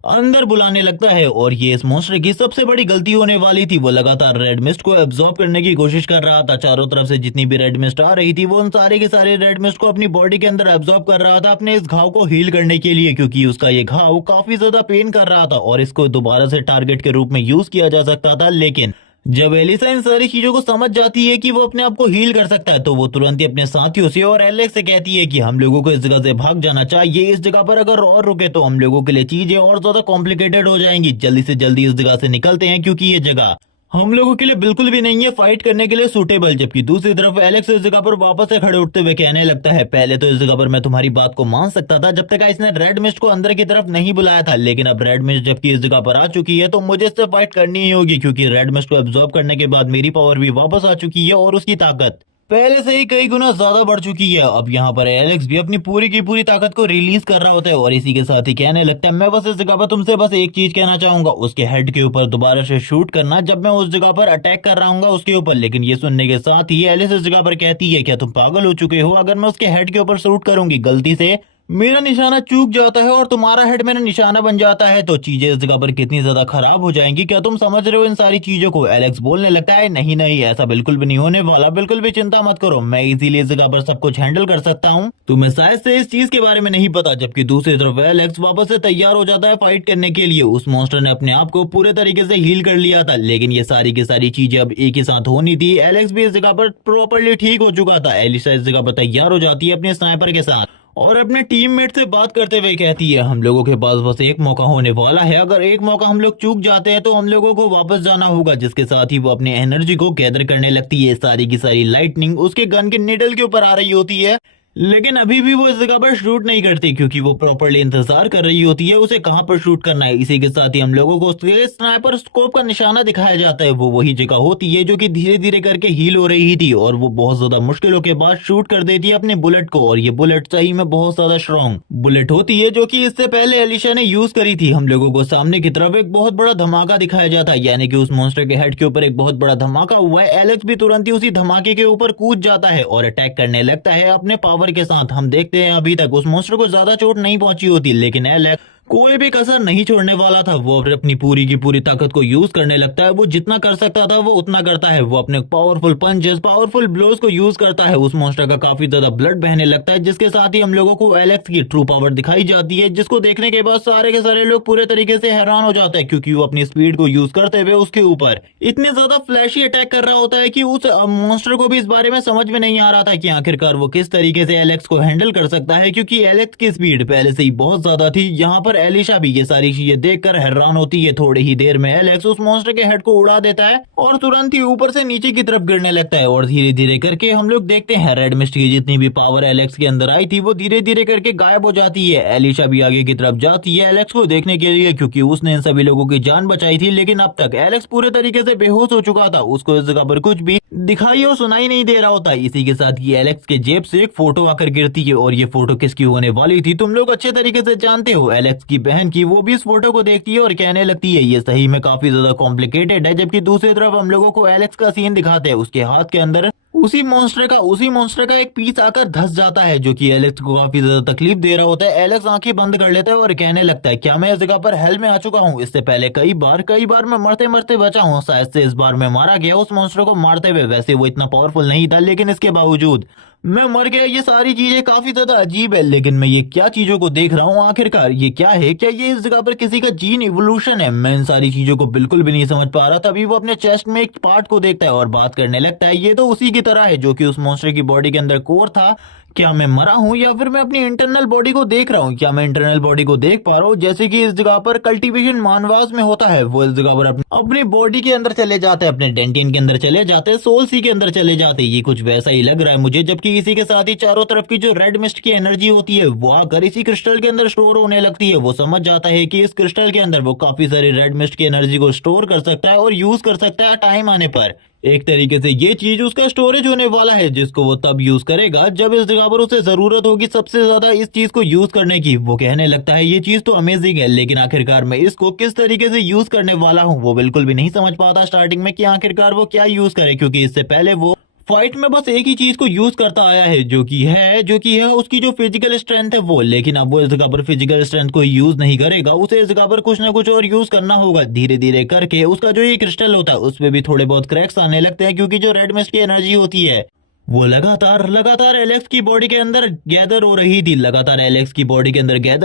अंदर बुलाने लगता है और ये इस मॉन्स्टर की सबसे बड़ी गलती होने वाली थी। वो लगातार रेड मिस्ट को एब्जॉर्ब करने की कोशिश कर रहा था, चारों तरफ से जितनी भी रेड मिस्ट आ रही थी वो उन सारे के सारे रेड मिस्ट को अपनी बॉडी के अंदर एब्जॉर्ब कर रहा था अपने इस घाव को हील करने के लिए, क्योंकि उसका ये घाव काफी ज्यादा पेन कर रहा था और इसको दोबारा से टारगेट के रूप में यूज किया जा सकता था। लेकिन जब एलिसा इन सारी चीजों को समझ जाती है कि वो अपने आप को हील कर सकता है तो वो तुरंत ही अपने साथियों से और एलेक्स से कहती है कि हम लोगों को इस जगह से भाग जाना चाहिए, इस जगह पर अगर और रुके तो हम लोगों के लिए चीजें और ज्यादा कॉम्प्लिकेटेड हो जाएंगी, जल्दी से जल्दी इस जगह से निकलते हैं क्योंकि ये जगह हम लोगों के लिए बिल्कुल भी नहीं है फाइट करने के लिए सूटेबल। जबकि दूसरी तरफ एलेक्स इस जगह पर वापस से खड़े उठते हुए कहने लगता है, पहले तो इस जगह पर मैं तुम्हारी बात को मान सकता था जब तक इसने रेड मिस्ट को अंदर की तरफ नहीं बुलाया था, लेकिन अब रेड मिस्ट जबकि इस जगह पर आ चुकी है तो मुझे इससे फाइट करनी ही होगी, क्योंकि रेड मिस्ट को एब्जॉर्ब करने के बाद मेरी पावर भी वापस आ चुकी है और उसकी ताकत पहले से ही कई गुना ज्यादा बढ़ चुकी है। अब यहाँ पर एलेक्स भी अपनी पूरी की पूरी ताकत को रिलीज कर रहा होता है और इसी के साथ ही कहने लगता है, मैं बस इस जगह पर तुमसे बस एक चीज कहना चाहूंगा, उसके हेड के ऊपर दोबारा से शूट करना जब मैं उस जगह पर अटैक कर रहा हूँ उसके ऊपर। लेकिन ये सुनने के साथ ही एलिस इस जगह पर कहती है, क्या तुम पागल हो चुके हो? अगर मैं उसके हेड के ऊपर शूट करूंगी गलती से मेरा निशाना चूक जाता है और तुम्हारा हेड मेरा निशाना बन जाता है तो चीजें इस जगह पर कितनी ज्यादा खराब हो जाएंगी, क्या तुम समझ रहे हो इन सारी चीजों को? एलेक्स बोलने लगता है, नहीं नहीं ऐसा बिल्कुल भी नहीं होने वाला, बिल्कुल भी चिंता मत करो, मैं इसीलिए इस जगह पर सब कुछ हैंडल कर सकता हूँ। तुम्हें शायद से इस चीज के बारे में नहीं पता। जबकि दूसरी तरफ एलेक्स वापस से तैयार हो जाता है फाइट करने के लिए। उस मॉन्स्टर ने अपने आप को पूरे तरीके से हील कर लिया था, लेकिन ये सारी की सारी चीजें अब एक ही साथ होनी थी। एलेक्स भी इस जगह पर प्रॉपरली ठीक हो चुका था। एलिसा इस जगह पर तैयार हो जाती है अपने स्नाइपर के साथ और अपने टीममेट से बात करते हुए कहती है, हम लोगों के पास बस एक मौका होने वाला है, अगर एक मौका हम लोग चूक जाते हैं तो हम लोगों को वापस जाना होगा। जिसके साथ ही वो अपनी एनर्जी को गैदर करने लगती है। सारी की सारी लाइटनिंग उसके गन के निडल के ऊपर आ रही होती है, लेकिन अभी भी वो इस जगह पर शूट नहीं करती क्योंकि वो प्रॉपरली इंतजार कर रही होती है उसे कहां पर शूट करना है। इसी के साथ ही हम लोगों को उसके स्नाइपर स्कोप का निशाना दिखाया जाता है। वो वही जगह होती है जो कि धीरे धीरे करके हील हो रही थी और वो बहुत ज्यादा मुश्किलों के बाद शूट कर देती है अपने बुलेट को। और ये बुलेट सही में बहुत ज्यादा स्ट्रॉन्ग बुलेट होती है जो कि इससे पहले एलिशा ने यूज करी थी। हम लोगों को सामने की तरफ एक बहुत बड़ा धमाका दिखाया जाता है, यानी कि उस मॉन्स्टर के हेड के ऊपर एक बहुत बड़ा धमाका हुआ है। एलेक्स भी तुरंत ही उसी धमाके के ऊपर कूद जाता है और अटैक करने लगता है अपने पावर के साथ। हम देखते हैं अभी तक उस मॉन्स्टर को ज्यादा चोट नहीं पहुंची होती, लेकिन एलेक्स कोई भी कसर नहीं छोड़ने वाला था। वो अपनी पूरी की पूरी ताकत को यूज करने लगता है। वो जितना कर सकता था वो उतना करता है। वो अपने पावरफुल पंचेस पावरफुल ब्लोज को यूज करता है। उस मॉन्स्टर का काफी ज्यादा ब्लड बहने लगता है, जिसके साथ ही हम लोगों को एलेक्स की ट्रू पावर दिखाई जाती है, जिसको देखने के बाद सारे के सारे लोग पूरे तरीके से हैरान हो जाते हैं क्योंकि वो अपनी स्पीड को यूज करते हुए उसके ऊपर इतने ज्यादा फ्लैशी अटैक कर रहा होता है कि उस मॉन्स्टर को भी इस बारे में समझ में नहीं आ रहा था कि आखिरकार वो किस तरीके से एलेक्स को हैंडल कर सकता है, क्योंकि एलेक्स की स्पीड पहले से ही बहुत ज्यादा थी। यहाँ पर एलिशा भी ये सारी चीजें देखकर हैरान होती है। थोड़ी ही देर में एलेक्स उस मॉन्स्टर के हेड को उड़ा देता है और तुरंत ही ऊपर से नीचे की तरफ गिरने लगता है और धीरे धीरे करके हम लोग देखते हैं रेड मिस्ट की जितनी भी पावर एलेक्स के अंदर आई थी वो धीरे धीरे करके गायब हो जाती है। एलिशा भी आगे की तरफ जाती है एलेक्स को देखने के लिए क्योंकि उसने इन सभी लोगों की जान बचाई थी, लेकिन अब तक एलेक्स पूरे तरीके से बेहोश हो चुका था। उसको इस जगह पर कुछ भी दिखाई और सुनाई नहीं दे रहा होता। इसी के साथ ही एलेक्स के जेब से एक फोटो आकर गिरती है और ये फोटो किसकी होने वाली थी तुम लोग अच्छे तरीके से जानते हो, एलेक्स की बहन की। वो भी इस फोटो को देखती है और कहने लगती है ये सही में काफी ज्यादा कॉम्प्लिकेटेड है। जबकि दूसरी तरफ हम लोगों को एलेक्स का सीन दिखाते हैं, उसके हाथ के अंदर उसी मॉन्स्टर का एक पीस आकर धस जाता है जो कि एलेक्स को काफी ज्यादा तकलीफ दे रहा होता है। एलेक्स आंखें बंद कर लेता है और कहने लगता है, क्या मैं इस जगह पर हेल में आ चुका हूँ? इससे पहले कई बार मैं मरते मरते बचा हूँ, शायद से इस बार मैं मारा गया उस मॉन्स्टर को मारते हुए। वैसे वो इतना पावरफुल नहीं था लेकिन इसके बावजूद मैं मर गया। ये सारी चीजें काफी ज्यादा अजीब है, लेकिन मैं ये क्या चीजों को देख रहा हूँ? आखिरकार ये क्या है? क्या ये इस जगह पर किसी का जीन इवोल्यूशन है? मैं इन सारी चीजों को बिल्कुल भी नहीं समझ पा रहा। तभी वो अपने चेस्ट में एक पार्ट को देखता है और बात करने लगता है, ये तो उसी की तरह है जो कि उस मॉन्स्टर की बॉडी के अंदर कोर था। क्या मैं मरा हूँ या फिर मैं अपनी इंटरनल बॉडी को देख रहा हूँ? क्या मैं इंटरनल बॉडी को देख पा रहा हूँ? जैसे कि इस जगह पर कल्टीवेशन मानवास में होता है, वो इस जगह पर अपनी बॉडी के अंदर चले जाते हैं, अपने डेंटियन के अंदर चले जाते हैं, सोल सी के अंदर चले जाते हैं। ये कुछ वैसा ही लग रहा है मुझे। जबकि इसी के साथ ही चारों तरफ की जो रेड मिस्ट की एनर्जी होती है वो आकर इसी क्रिस्टल के अंदर स्टोर होने लगती है। वो समझ जाता है कि इस क्रिस्टल के अंदर वो काफी सारी रेड मिस्ट की एनर्जी को स्टोर कर सकता है और यूज कर सकता है टाइम आने पर। एक तरीके से ये चीज उसका स्टोरेज होने वाला है जिसको वो तब यूज करेगा जब इस जगह पर उसे जरूरत होगी सबसे ज्यादा इस चीज को यूज करने की। वो कहने लगता है ये चीज तो अमेजिंग है, लेकिन आखिरकार मैं इसको किस तरीके से यूज करने वाला हूँ वो बिल्कुल भी नहीं समझ पाता स्टार्टिंग में कि आखिरकार वो क्या यूज करे, क्योंकि इससे पहले वो फाइट में बस एक ही चीज को यूज करता आया है जो कि है उसकी जो फिजिकल स्ट्रेंथ है वो। लेकिन अब वो इस जगह पर फिजिकल स्ट्रेंथ को यूज नहीं करेगा, उसे इस जगह पर कुछ ना कुछ और यूज करना होगा। धीरे धीरे करके उसका जो ये क्रिस्टल होता है उसमें भी थोड़े बहुत क्रैक्स आने लगते हैं क्योंकि जो रेड मिस्ट की एनर्जी होती है वो लगातार एलेक्स की बॉडी के अंदर गैदर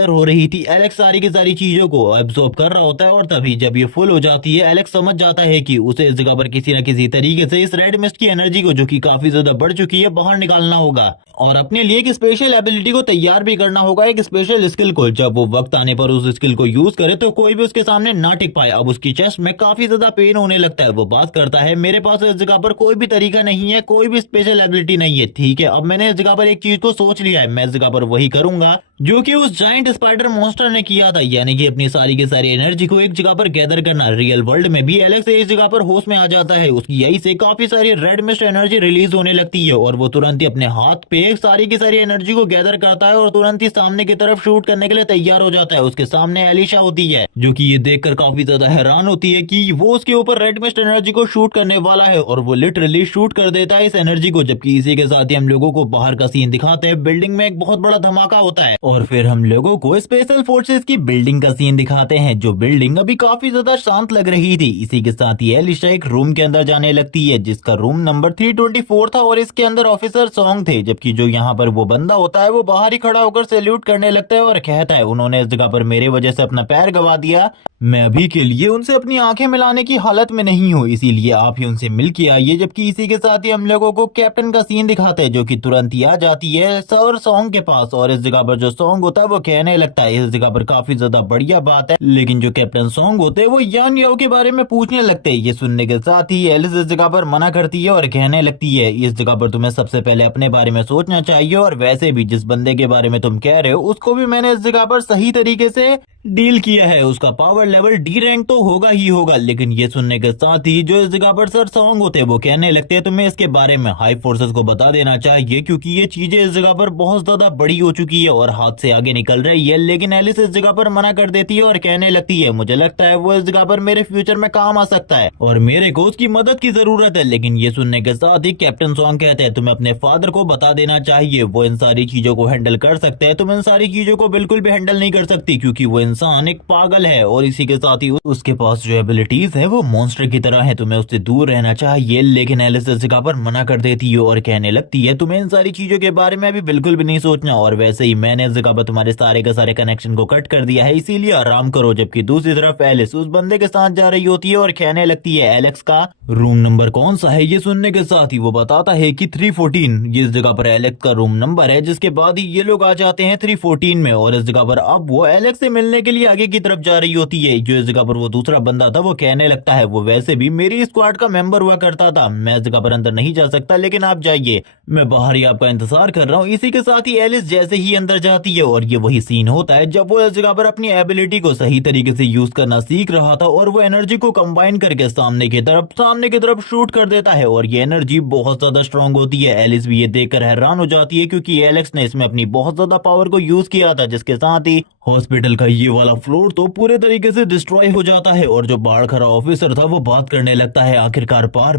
हो रही थी। एलेक्स सारी की सारी चीजों को एब्जॉर्ब कर रहा होता है और तभी जब ये फुल हो जाती है एलेक्स समझ जाता है कि उसे इस जगह पर किसी न किसी तरीके से इस रेड मिस्ट की एनर्जी को जो कि काफी ज्यादा बढ़ चुकी है बाहर निकालना होगा और अपने लिए एक स्पेशल एबिलिटी को तैयार भी करना होगा, एक स्पेशल स्किल को। जब वो वक्त आने पर उस स्किल को यूज करे तो कोई भी उसके सामने ना टिक पाए। अब उसकी चेस्ट में काफी ज्यादा पेन होने लगता है। वो बात करता है, मेरे पास इस जगह पर कोई भी तरीका नहीं है, कोई भी स्पेशल एबिलिटी नहीं है। ठीक है, अब मैंने इस जगह पर एक चीज को सोच लिया है, मैं इस जगह पर वही करूंगा जो कि उस जाइंट स्पाइडर मॉन्स्टर ने किया था, यानी कि अपनी सारी की सारी एनर्जी को एक जगह पर गैदर करना। रियल वर्ल्ड में भी एलेक्स एक जगह पर होश में आ जाता है, उसकी यही से काफी सारी रेड मिस्ट एनर्जी रिलीज होने लगती है और वो तुरंत ही अपने हाथ पे सारी की सारी एनर्जी को गैदर करता है और तुरंत ही सामने की तरफ शूट करने के लिए तैयार हो जाता है। उसके सामने एलिशा होती है, जो कि ये देखकर काफी ज्यादा हैरान होती है कि वो उसके ऊपर रेड मिस्ट एनर्जी को शूट करने वाला है और वो लिटरली शूट कर देता है इस एनर्जी को। जबकि इसी के साथ ही हम लोगों को बाहर का सीन दिखाते हैं, बिल्डिंग में एक बहुत बड़ा धमाका होता है और फिर हम लोगों को स्पेशल फोर्सेस की बिल्डिंग का सीन दिखाते हैं, जो बिल्डिंग अभी काफी ज्यादा शांत लग रही थी। इसी के साथ ही एलिशा एक रूम के अंदर जाने लगती है, जिसका रूम नंबर 324 था और इसके अंदर ऑफिसर सॉन्ग थे। जबकि जो यहाँ पर वो बंदा होता है वो बाहर ही खड़ा होकर सैल्यूट करने लगता है और कहता है, उन्होंने इस जगह पर मेरे वजह से अपना पैर गवा दिया, मैं अभी के लिए उनसे अपनी आंखें मिलाने की हालत में नहीं हूँ, इसीलिए आप ही उनसे मिल के आइए। जबकि इसी के साथ ही हम लोगों को कैप्टन का सीन दिखाते हैं, जो कि तुरंत ही आ जाती है सर सॉन्ग के पास और इस जगह पर जो सॉन्ग होता है वो कहने लगता है, इस जगह पर काफी ज्यादा बढ़िया बात है। लेकिन जो कैप्टन सॉन्ग होते हैं वो यान याओ के बारे में पूछने लगते हैं। ये सुनने के साथ ही एलिस इस जगह पर मना करती है और कहने लगती है, इस जगह पर तुम्हें सबसे पहले अपने बारे में सोचना चाहिए और वैसे भी जिस बंदे के बारे में तुम कह रहे हो उसको भी मैंने इस जगह पर सही तरीके से डील किया है, उसका पावर लेवल डी रैंक तो होगा ही होगा। लेकिन ये सुनने के साथ ही जो इस जगह पर सर सॉन्ग होते हैं वो कहने लगते हैं, तुम्हें इसके बारे में हाई फोर्सेस को बता देना चाहिए, क्योंकि ये चीजें इस जगह पर बहुत ज्यादा बड़ी हो चुकी है और हाथ से आगे निकल रही है। लेकिन एलिस इस जगह पर मना कर देती है और कहने लगती है, मुझे लगता है वो इस जगह पर मेरे फ्यूचर में काम आ सकता है और मेरे को उसकी मदद की जरूरत है। लेकिन ये सुनने के साथ ही कैप्टन सॉन्ग कहते हैं, तुम्हें अपने फादर को बता देना चाहिए, वो इन सारी चीजों को हैंडल कर सकते हैं, तुम इन सारी चीजों को बिल्कुल भी हैंडल नहीं कर सकती, क्योंकि वो इंसान एक पागल है और इसी के साथ ही उसके पास जो एबिलिटीज है वो मॉन्स्टर की तरह है, तुम्हें उससे दूर रहना चाहिए। लेकिन एलिस इस जगह पर मना कर देती है और कहने लगती है, तुम्हें इन सारी चीजों के बारे में अभी बिल्कुल भी नहीं सोचना और वैसे ही मैंने इस जगह पर तुम्हारे सारे के सारे कनेक्शन को कट कर दिया है, इसीलिए आराम करो। जबकि दूसरी तरफ एलिस उस बंदे के साथ जा रही होती है और कहने लगती है, एलेक्स का रूम नंबर कौन सा है? ये सुनने के साथ ही वो बताता है कि 314 ये इस जगह पर एलेक्स का रूम नंबर है। जिसके बाद ही ये लोग आ जाते हैं 314 में और इस जगह पर अब वो एलेक्स से मिलने के लिए आगे की तरफ जा रही होती है। जो इस जगह पर वो दूसरा बंदा था वो कहने लगता है, वो वैसे भी मेरी स्क्वाड का मेंबर हुआ करता था, मैं इस जगह पर अंदर नहीं जा सकता, लेकिन आप जाइए, मैं बाहर ही आपका इंतजार कर रहा हूँ। इसी के साथ ही एलिस जैसे ही अंदर जाती है और ये वही सीन होता है जब वो इस जगह पर अपनी एबिलिटी को सही तरीके से यूज करना सीख रहा था और वो एनर्जी को कंबाइन करके सामने की तरफ शूट कर देता है और ये एनर्जी बहुत ज्यादा स्ट्रांग होती है। एलिस भी ये देखकर हैरान हो जाती है, क्योंकि एलेक्स ने इसमें अपनी बहुत ज्यादा पावर को यूज किया था, जिसके साथ ही हॉस्पिटल का ये वाला फ्लोर तो पूरे तरीके से डिस्ट्रॉय हो जाता है। और जो बाहर खड़ा ऑफिसर था वो बात करने लगता है, आखिरकार बार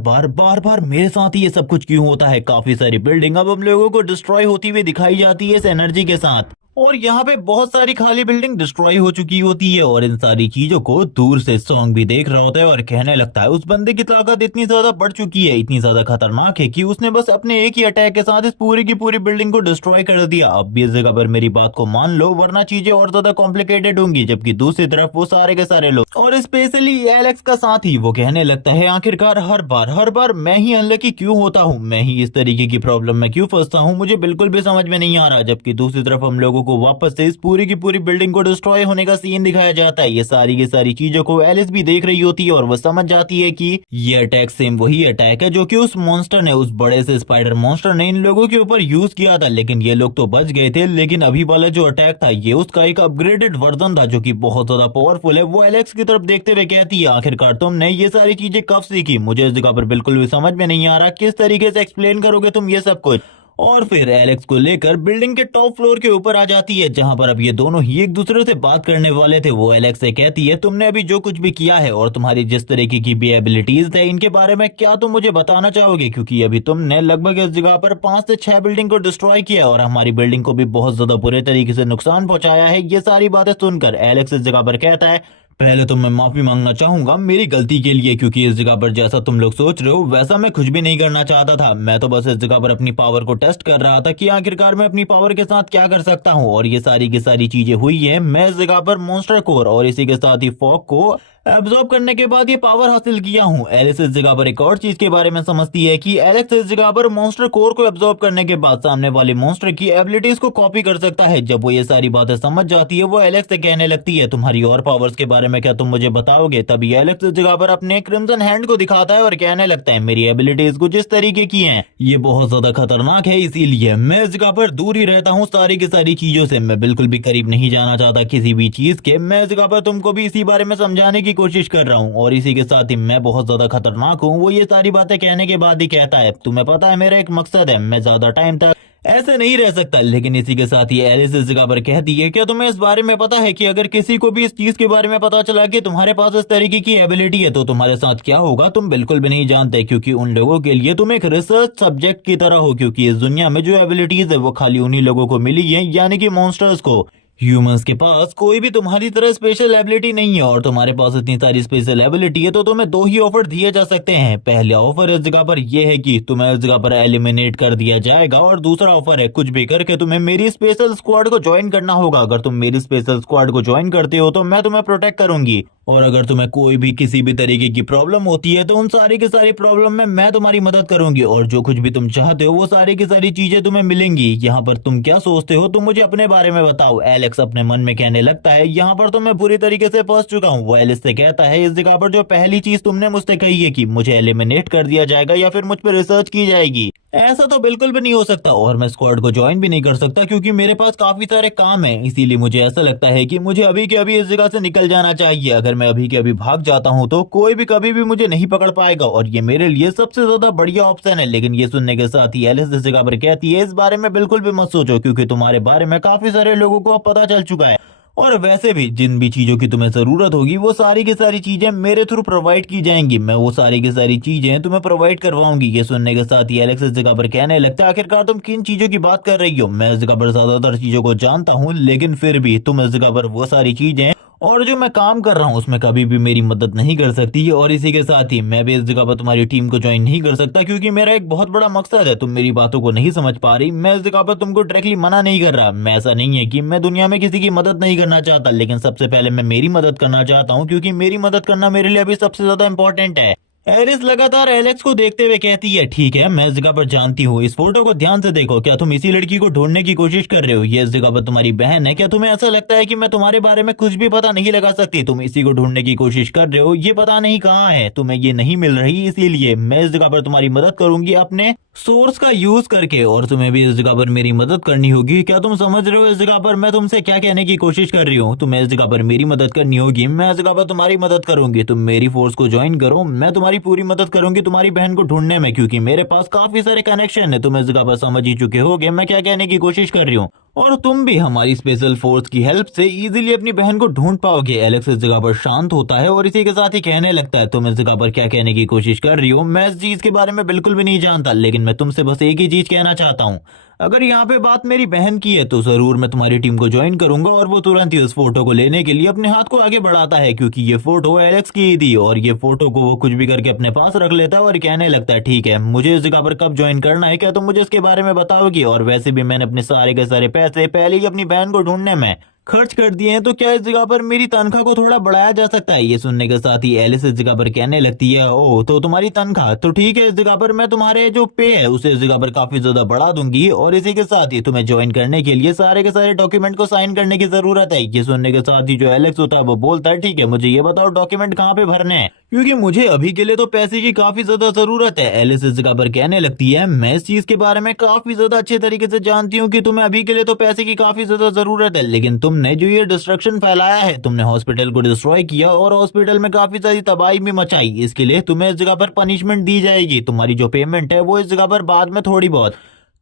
बार मेरे साथ ही ये सब कुछ क्यों होता है? काफी सारी बिल्डिंग अब हम लोगों को डिस्ट्रॉय होती हुई दिखाई जाती है इस एनर्जी के साथ, और यहाँ पे बहुत सारी खाली बिल्डिंग डिस्ट्रॉय हो चुकी होती है और इन सारी चीजों को दूर से सॉन्ग भी देख रहा होता है और कहने लगता है, उस बंदे की ताकत इतनी ज्यादा बढ़ चुकी है, इतनी ज्यादा खतरनाक है कि उसने बस अपने एक ही अटैक के साथ इस पूरी की पूरी बिल्डिंग को डिस्ट्रॉय कर दिया। अब भी इस जगह पर मेरी बात को मान लो, वरना चीजें और ज्यादा कॉम्प्लिकेटेड होंगी। जबकि दूसरी तरफ वो सारे के सारे लोग और स्पेशली एलेक्स का साथ ही वो कहने लगता है, आखिरकार हर बार मैं ही अनलकी क्यों होता हूँ, मैं ही इस तरीके की प्रॉब्लम में क्यों फंसता हूँ, मुझे बिल्कुल भी समझ में नहीं आ रहा। जबकि दूसरी तरफ हम लोगों को वापस से पूरी की पूरी बिल्डिंग को डिस्ट्रॉय होने का सीन दिखाया जाता है। ये सारी की सारी चीजों को एलिस भी देख रही होती है और वो समझ जाती है कि ये अटैक सेम वही अटैक है जो कि उस मॉन्स्टर ने, उस बड़े से स्पाइडर मॉन्स्टर ने इन लोगों के ऊपर यूज किया था। लेकिन ये लोग तो बच गए थे, लेकिन अभी वाला जो अटैक था ये उसका एक अपग्रेडेड वर्जन था जो कि बहुत ज्यादा पावरफुल है। वो एलेक्स की तरफ देखते हुए कहती है, आखिरकार तुमने ये सारी चीजें कब सीखी? मुझे इस जगह पर बिल्कुल भी समझ में नहीं आ रहा, किस तरीके से एक्सप्लेन करोगे तुम ये सब कुछ? और फिर एलेक्स को लेकर बिल्डिंग के टॉप फ्लोर के ऊपर आ जाती है, जहां पर अब ये दोनों ही एक दूसरे से बात करने वाले थे। वो एलेक्स से कहती है, तुमने अभी जो कुछ भी किया है और तुम्हारी जिस तरीके की भी एबिलिटीज है, इनके बारे में क्या तुम मुझे बताना चाहोगे? क्योंकि अभी तुमने लगभग इस जगह पर 5 से 6 बिल्डिंग को डिस्ट्रॉय किया और हमारी बिल्डिंग को भी बहुत ज्यादा बुरे तरीके से नुकसान पहुंचाया है। ये सारी बातें सुनकर एलेक्स इस जगह पर कहता है, पहले तो मैं माफी मांगना चाहूंगा मेरी गलती के लिए, क्योंकि इस जगह पर जैसा तुम लोग सोच रहे हो वैसा मैं कुछ भी नहीं करना चाहता था। मैं तो बस इस जगह पर अपनी पावर को टेस्ट कर रहा था कि आखिरकार मैं अपनी पावर के साथ क्या कर सकता हूँ, और ये सारी की सारी चीजें हुई है। मैं इस जगह पर मॉन्स्टर कोर और इसी के साथ ही फॉग को एब्जॉर्ब करने के बाद ये पावर हासिल किया हूँ। एलिस इस जगह पर एक और चीज के बारे में समझती है कि एलेक्स इस जगह पर मॉन्स्टर कोर को एब्जॉर्ब करने के बाद सामने वाले मॉन्स्टर की एबिलिटीज को कॉपी कर सकता है। जब वो ये सारी बातें समझ जाती है वो एलेक्स से कहने लगती है, तुम्हारी और पावर्स के बारे में क्या तुम मुझे बताओगे? तभी एलेक्स इस जगह पर अपने क्रिम्सन हैंड को दिखाता है और कहने लगता है, मेरी एबिलिटीज कुछ इस तरीके की है, ये बहुत ज्यादा खतरनाक है, इसीलिए मैं इस जगह पर दूर ही रहता हूँ सारी की सारी चीजों से। मैं बिल्कुल भी करीब नहीं जाना चाहता किसी भी चीज के। मैं इस जगह पर तुमको भी इसी बारे में समझाने की कोशिश कर रहा हूँ और इसी के साथ ही मैं बहुत ज्यादा खतरनाक हूँ। वो ये सारी बातें कहने के बाद ही कहता है, तुम्हें पता है मेरा एक मकसद है, मैं ज्यादा टाइम तक ऐसे नहीं रह सकता। लेकिन इसी के साथ ही एलिस इस जगह पर कहती है, क्या तुम्हें इस बारे में पता है कि अगर किसी को भी इस चीज के बारे में पता चला कि तुम्हारे पास इस तरीके की एबिलिटी है तो तुम्हारे साथ क्या होगा? तुम बिल्कुल भी नहीं जानते, क्योंकि उन लोगों के लिए तुम एक रिसर्च सब्जेक्ट की तरह हो, क्योंकि इस दुनिया में जो एबिलिटीज है वो खाली उन्हीं लोगों को मिली है, यानी कि मॉन्स्टर्स को। ह्यूमंस के पास कोई भी तुम्हारी तरह स्पेशल एबिलिटी नहीं है और तुम्हारे पास इतनी सारी स्पेशल एबिलिटी है तो तुम्हें दो ही ऑफर दिए जा सकते हैं। पहला ऑफर इस जगह पर यह है कि तुम्हें इस जगह पर एलिमिनेट कर दिया जाएगा और दूसरा ऑफर है कुछ भी करके तुम्हें मेरी स्पेशल स्क्वाड को ज्वाइन करना होगा। अगर तुम मेरी स्पेशल स्क्वाड को ज्वाइन करते हो तो मैं तुम्हें प्रोटेक्ट करूंगी और अगर तुम्हें कोई भी किसी भी तरीके की प्रॉब्लम होती है तो उन सारी की सारी प्रॉब्लम में मैं तुम्हारी मदद करूंगी और जो कुछ भी तुम चाहते हो वो सारी की सारी चीजें तुम्हें मिलेंगी। यहाँ पर तुम क्या सोचते हो? तुम मुझे अपने बारे में बताओ। एलेक्स अपने मन में कहने लगता है, यहाँ पर तो मैं पूरी तरीके से फंस चुका हूँ। वो एलिस से कहता है, इस जगह पर जो पहली चीज तुमने मुझसे कही है कि मुझे एलिमिनेट कर दिया जाएगा या फिर मुझ पर रिसर्च की जाएगी, ऐसा तो बिल्कुल भी नहीं हो सकता और मैं स्क्वाड को ज्वाइन भी नहीं कर सकता क्योंकि मेरे पास काफी सारे काम हैं। इसीलिए मुझे ऐसा लगता है कि मुझे अभी के अभी इस जगह से निकल जाना चाहिए। अगर मैं अभी के अभी भाग जाता हूँ तो कोई भी कभी भी मुझे नहीं पकड़ पाएगा और ये मेरे लिए सबसे ज्यादा बढ़िया ऑप्शन है। लेकिन ये सुनने के साथ ही एलिस इस जगह पर कहती है, इस बारे में बिल्कुल भी मत सोचो क्योंकि तुम्हारे बारे में काफी सारे लोगों को अब पता चल चुका है और वैसे भी जिन भी चीजों की तुम्हें जरूरत होगी वो सारी की सारी चीजें मेरे थ्रू प्रोवाइड की जाएंगी। मैं वो सारी की सारी चीजें तुम्हें प्रोवाइड करवाऊंगी। ये सुनने के साथ ही एलेक्स इस जगह पर कहने लगता है, आखिरकार तुम किन चीजों की बात कर रही हो? मैं इस जगह पर ज्यादातर चीजों को जानता हूँ लेकिन फिर भी तुम इस जगह पर वो सारी चीजें और जो मैं काम कर रहा हूँ उसमें कभी भी मेरी मदद नहीं कर सकती और इसी के साथ ही मैं भी इस जगह पर तुम्हारी टीम को ज्वाइन नहीं कर सकता क्योंकि मेरा एक बहुत बड़ा मकसद है। तुम मेरी बातों को नहीं समझ पा रही। मैं इस जगह पर तुमको डायरेक्टली मना नहीं कर रहा। मैं ऐसा नहीं है कि मैं दुनिया में किसी की मदद नहीं करना चाहता, लेकिन सबसे पहले मैं मेरी मदद करना चाहता हूँ क्योंकि मेरी मदद करना मेरे लिए अभी सबसे ज्यादा इंपॉर्टेंट है। एरिस लगातार एलेक्स को देखते हुए कहती है, ठीक है मैं इस जगह पर जानती हूँ, इस फोटो को ध्यान से देखो। क्या तुम इसी लड़की को ढूंढने की कोशिश कर रहे हो? ये इस जगह पर तुम्हारी बहन है। क्या तुम्हें ऐसा लगता है कि मैं तुम्हारे बारे में कुछ भी पता नहीं लगा सकती? तुम इसी को ढूंढने की कोशिश कर रहे हो, ये पता नहीं कहाँ है, तुम्हें ये नहीं मिल रही, इसीलिए मैं इस जगह पर तुम्हारी मदद करूंगी अपने सोर्स का यूज करके और तुम्हें भी इस जगह पर मेरी मदद करनी होगी। क्या तुम समझ रहे हो इस जगह पर मैं तुमसे क्या कहने की कोशिश कर रही हूँ? तुम्हें इस जगह पर मेरी मदद करनी होगी, मैं इस जगह पर तुम्हारी मदद करूंगी। तुम मेरी फोर्स को ज्वाइन करो, मैं तुम्हारी पूरी मदद करूंगी तुम्हारी बहन को ढूंढने में क्योंकि मेरे पास काफी सारे कनेक्शन है। तुम इस जगह पर समझ ही चुके होगे मैं क्या कहने की कोशिश कर रही हूँ और तुम भी हमारी स्पेशल फोर्स की हेल्प से इजीली अपनी बहन को ढूंढ पाओगे। एलेक्स इस जगह पर शांत होता है और इसी के साथ ही कहने लगता है, तुम इस जगह पर क्या कहने की कोशिश कर रही हो? मैं इस चीज के बारे में बिल्कुल भी नहीं जानता, लेकिन मैं तुमसे बस एक ही चीज कहना चाहता हूँ, अगर यहाँ पे बात मेरी बहन की है तो जरूर मैं तुम्हारी टीम को ज्वाइन करूंगा। और वो तुरंत ही उस फोटो को लेने के लिए अपने हाथ को आगे बढ़ाता है क्योंकि ये फोटो एलेक्स की ही थी और ये फोटो को वो कुछ भी करके अपने पास रख लेता है और कहने लगता है, ठीक है मुझे इस जगह पर कब ज्वाइन करना है, क्या तुम मुझे इसके बारे में बताओगी? और वैसे भी मैंने अपने सारे के सारे पैसे पहले ही अपनी बहन को ढूंढने में खर्च कर दिए हैं, तो क्या इस जगह पर मेरी तनख्वाह को थोड़ा बढ़ाया जा सकता है? ये सुनने के साथ ही एलिस इस जगह पर कहने लगती है, ओह तो तुम्हारी तनख्वाह तो ठीक है, इस जगह पर मैं तुम्हारे जो पे है उसे इस जगह पर काफी ज्यादा बढ़ा दूंगी और इसी के साथ ही तुम्हें ज्वाइन करने के लिए सारे के सारे डॉक्यूमेंट को साइन करने की जरूरत है। ये सुनने के साथ ही जो एलेक्स होता है वो बोलता है, ठीक है मुझे ये बताओ डॉक्यूमेंट कहाँ पे भरने हैं क्योंकि मुझे अभी के लिए तो पैसे की काफी ज्यादा जरूरत है। एलिस इस जगह पर कहने लगती है, मैं इस चीज के बारे में काफी ज्यादा अच्छे तरीके से जानती हूँ कि तुम्हें अभी के लिए तो पैसे की काफी ज्यादा जरूरत है, लेकिन तुमने जो ये डिस्ट्रक्शन फैलाया है, तुमने हॉस्पिटल को डिस्ट्रॉय किया और हॉस्पिटल में काफी सारी तबाही भी मचाई, इसके लिए तुम्हें इस जगह पर पनिशमेंट दी जाएगी। तुम्हारी जो पेमेंट है वो इस जगह पर बाद में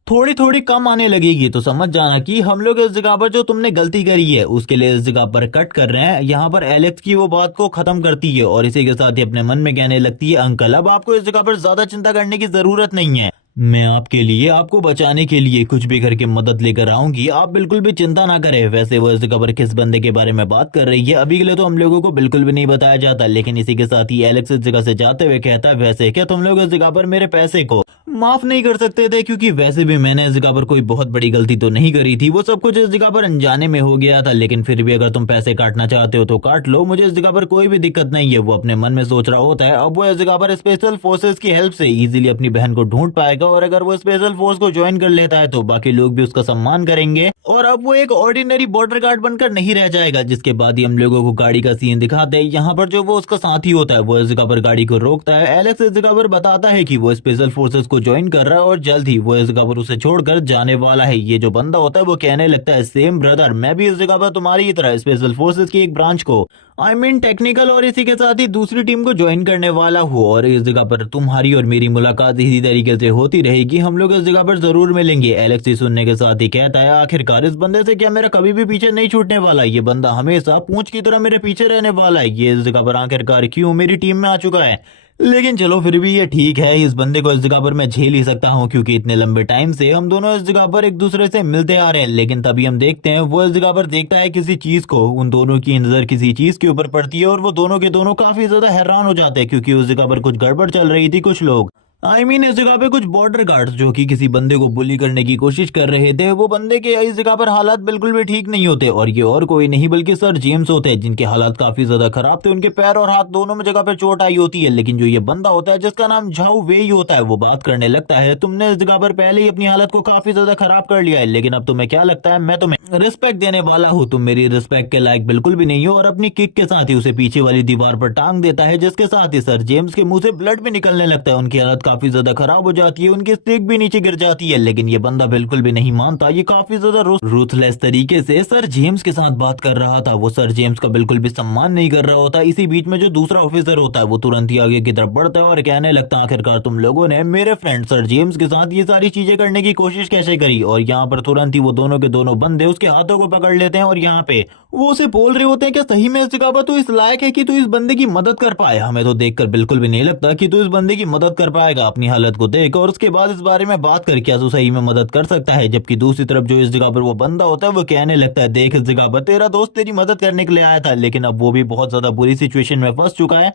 थोड़ी थोड़ी कम आने लगेगी। तो समझ जाना कि हम लोग इस जगह पर जो तुमने गलती करी है उसके लिए इस जगह पर कट कर रहे हैं। यहाँ पर एलेक्स की वो बात को खत्म करती है और इसी के साथ ही अपने मन में कहने लगती है, अंकल अब आपको इस जगह पर ज्यादा चिंता करने की जरूरत नहीं है, मैं आपके लिए, आपको बचाने के लिए कुछ भी करके मदद लेकर आऊंगी, आप बिल्कुल भी चिंता ना करें। वैसे वो इस खबर किस बंदे के बारे में बात कर रही है अभी के लिए तो हम लोगों को बिल्कुल भी नहीं बताया जाता, लेकिन इसी के साथ ही एलेक्स इस जगह से जाते हुए कहता है, वैसे क्या तुम लोग इस जगह पर मेरे पैसे को माफ नहीं कर सकते थे? क्योंकि वैसे भी मैंने इस जगह पर कोई बहुत बड़ी गलती तो नहीं करी थी, वो सब कुछ इस जगह पर अनजाने में हो गया था, लेकिन फिर भी अगर तुम पैसे काटना चाहते हो तो काट लो, मुझे इस जगह पर कोई भी दिक्कत नहीं है। वो अपने मन में सोच रहा होता है अब वो इस जगह पर स्पेशल फोर्सेस की हेल्प से इजीली अपनी बहन को ढूंढ पाएगा, और अगर वो स्पेशल फोर्स को ज्वाइन कर लेता है तो बाकी लोग भी उसका सम्मान करेंगे, और अब वो एक ऑर्डिनरी बॉर्डर गार्ड बनकर नहीं रह जाएगा। जिसके बाद ही हम लोगों को गाड़ी का सीन दिखाते हैं, यहाँ पर जो वो उसका साथी होता है वो इस जगह पर गाड़ी को रोकता है। एलेक्स इस जगह पर बताता है कि वो स्पेशल फोर्सेस को ज्वाइन कर रहा है और जल्द ही वो इस जगह पर उसे छोड़कर जाने वाला है। ये जो बंदा होता है वो कहने लगता है, सेम ब्रदर, मैं भी इस जगह पर तुम्हारी ही तरह स्पेशल फोर्सेस की एक ब्रांच को टेक्निकल और इसी के साथ ही दूसरी टीम को ज्वाइन करने वाला हूँ, और इस जगह पर तुम्हारी और मेरी मुलाकात इसी तरीके से होती रहेगी, हम लोग इस जगह पर जरूर मिलेंगे। एलेक्स ही सुनने के साथ ही कहता है, आखिरकार इस बंदे से क्या मेरा कभी भी पीछे नहीं छूटने वाला, ये बंदा हमेशा पूंछ की तरह मेरे पीछे रहने वाला है, ये इस जगह पर आखिरकार क्यों मेरी टीम में आ चुका है। लेकिन चलो फिर भी ये ठीक है, इस बंदे को इस जगह पर मैं झेल ही सकता हूँ, क्योंकि इतने लंबे टाइम से हम दोनों इस जगह पर एक दूसरे से मिलते आ रहे हैं। लेकिन तभी हम देखते हैं वो इस जगह पर देखता है किसी चीज को, उन दोनों की नजर किसी चीज के ऊपर पड़ती है और वो दोनों के दोनों काफी ज्यादा हैरान हो जाते हैं, क्योंकि उस जगह पर कुछ गड़बड़ चल रही थी। कुछ लोग इस जगह पे कुछ बॉर्डर गार्ड्स जो कि किसी बंदे को बुली करने की कोशिश कर रहे थे, वो बंदे के इस जगह पर हालात बिल्कुल भी ठीक नहीं होते, और ये और कोई नहीं बल्कि सर जेम्स होते हैं, जिनके हालात काफी ज्यादा खराब थे, उनके पैर और हाथ दोनों में जगह पर चोट आई होती है। लेकिन जो ये बंदा होता है जिसका नाम झाऊ वेई होता है, वो बात करने लगता है, तुमने इस जगह पर पहले ही अपनी हालत को काफी ज्यादा खराब कर लिया है, लेकिन अब तुम्हें क्या लगता है मैं तुम्हें रिस्पेक्ट देने वाला हूँ? तुम मेरी रिस्पेक्ट के लायक बिल्कुल भी नहीं हो। और अपनी किक के साथ ही उसे पीछे वाली दीवार पर टांग देता है, जिसके साथ ही सर जेम्स के मुंह से ब्लड भी निकलने लगता है, उनकी हालत काफी ज्यादा खराब हो जाती है, उनकी स्टिक भी नीचे गिर जाती है। लेकिन ये बंदा बिल्कुल भी नहीं मानता, ये काफी ज्यादा रूथलेस तरीके से सर जेम्स के साथ बात कर रहा था, वो सर जेम्स का बिल्कुल भी सम्मान नहीं कर रहा होता। इसी बीच में जो दूसरा ऑफिसर होता है वो तुरंत ही आगे की तरफ बढ़ता है और कहने लगता है, आखिरकार तुम लोगों ने मेरे फ्रेंड सर जेम्स के साथ ये सारी चीजें करने की कोशिश कैसे करी? और यहाँ पर तुरंत ही वो दोनों के दोनों बंदे उसके हाथों को पकड़ लेते हैं, और यहाँ पे वो उसे बोल रहे होते हैं कि सही में इस जगह पर तू इस लायक है कि तू इस बंदे की मदद कर पाए? हमें तो देखकर बिल्कुल भी नहीं लगता कि तू इस बंदे की मदद कर पाएगा। अपनी हालत को देख और उसके बाद इस बारे में बात कर, क्या तू सही में मदद कर सकता है? जबकि दूसरी तरफ जो इस जगह पर वो बंदा होता है वो कहने लगता है, देख इस जगह पर तेरा दोस्त तेरी मदद करने के लिए आया था, लेकिन अब वो भी बहुत ज्यादा बुरी सिचुएशन में फंस चुका है।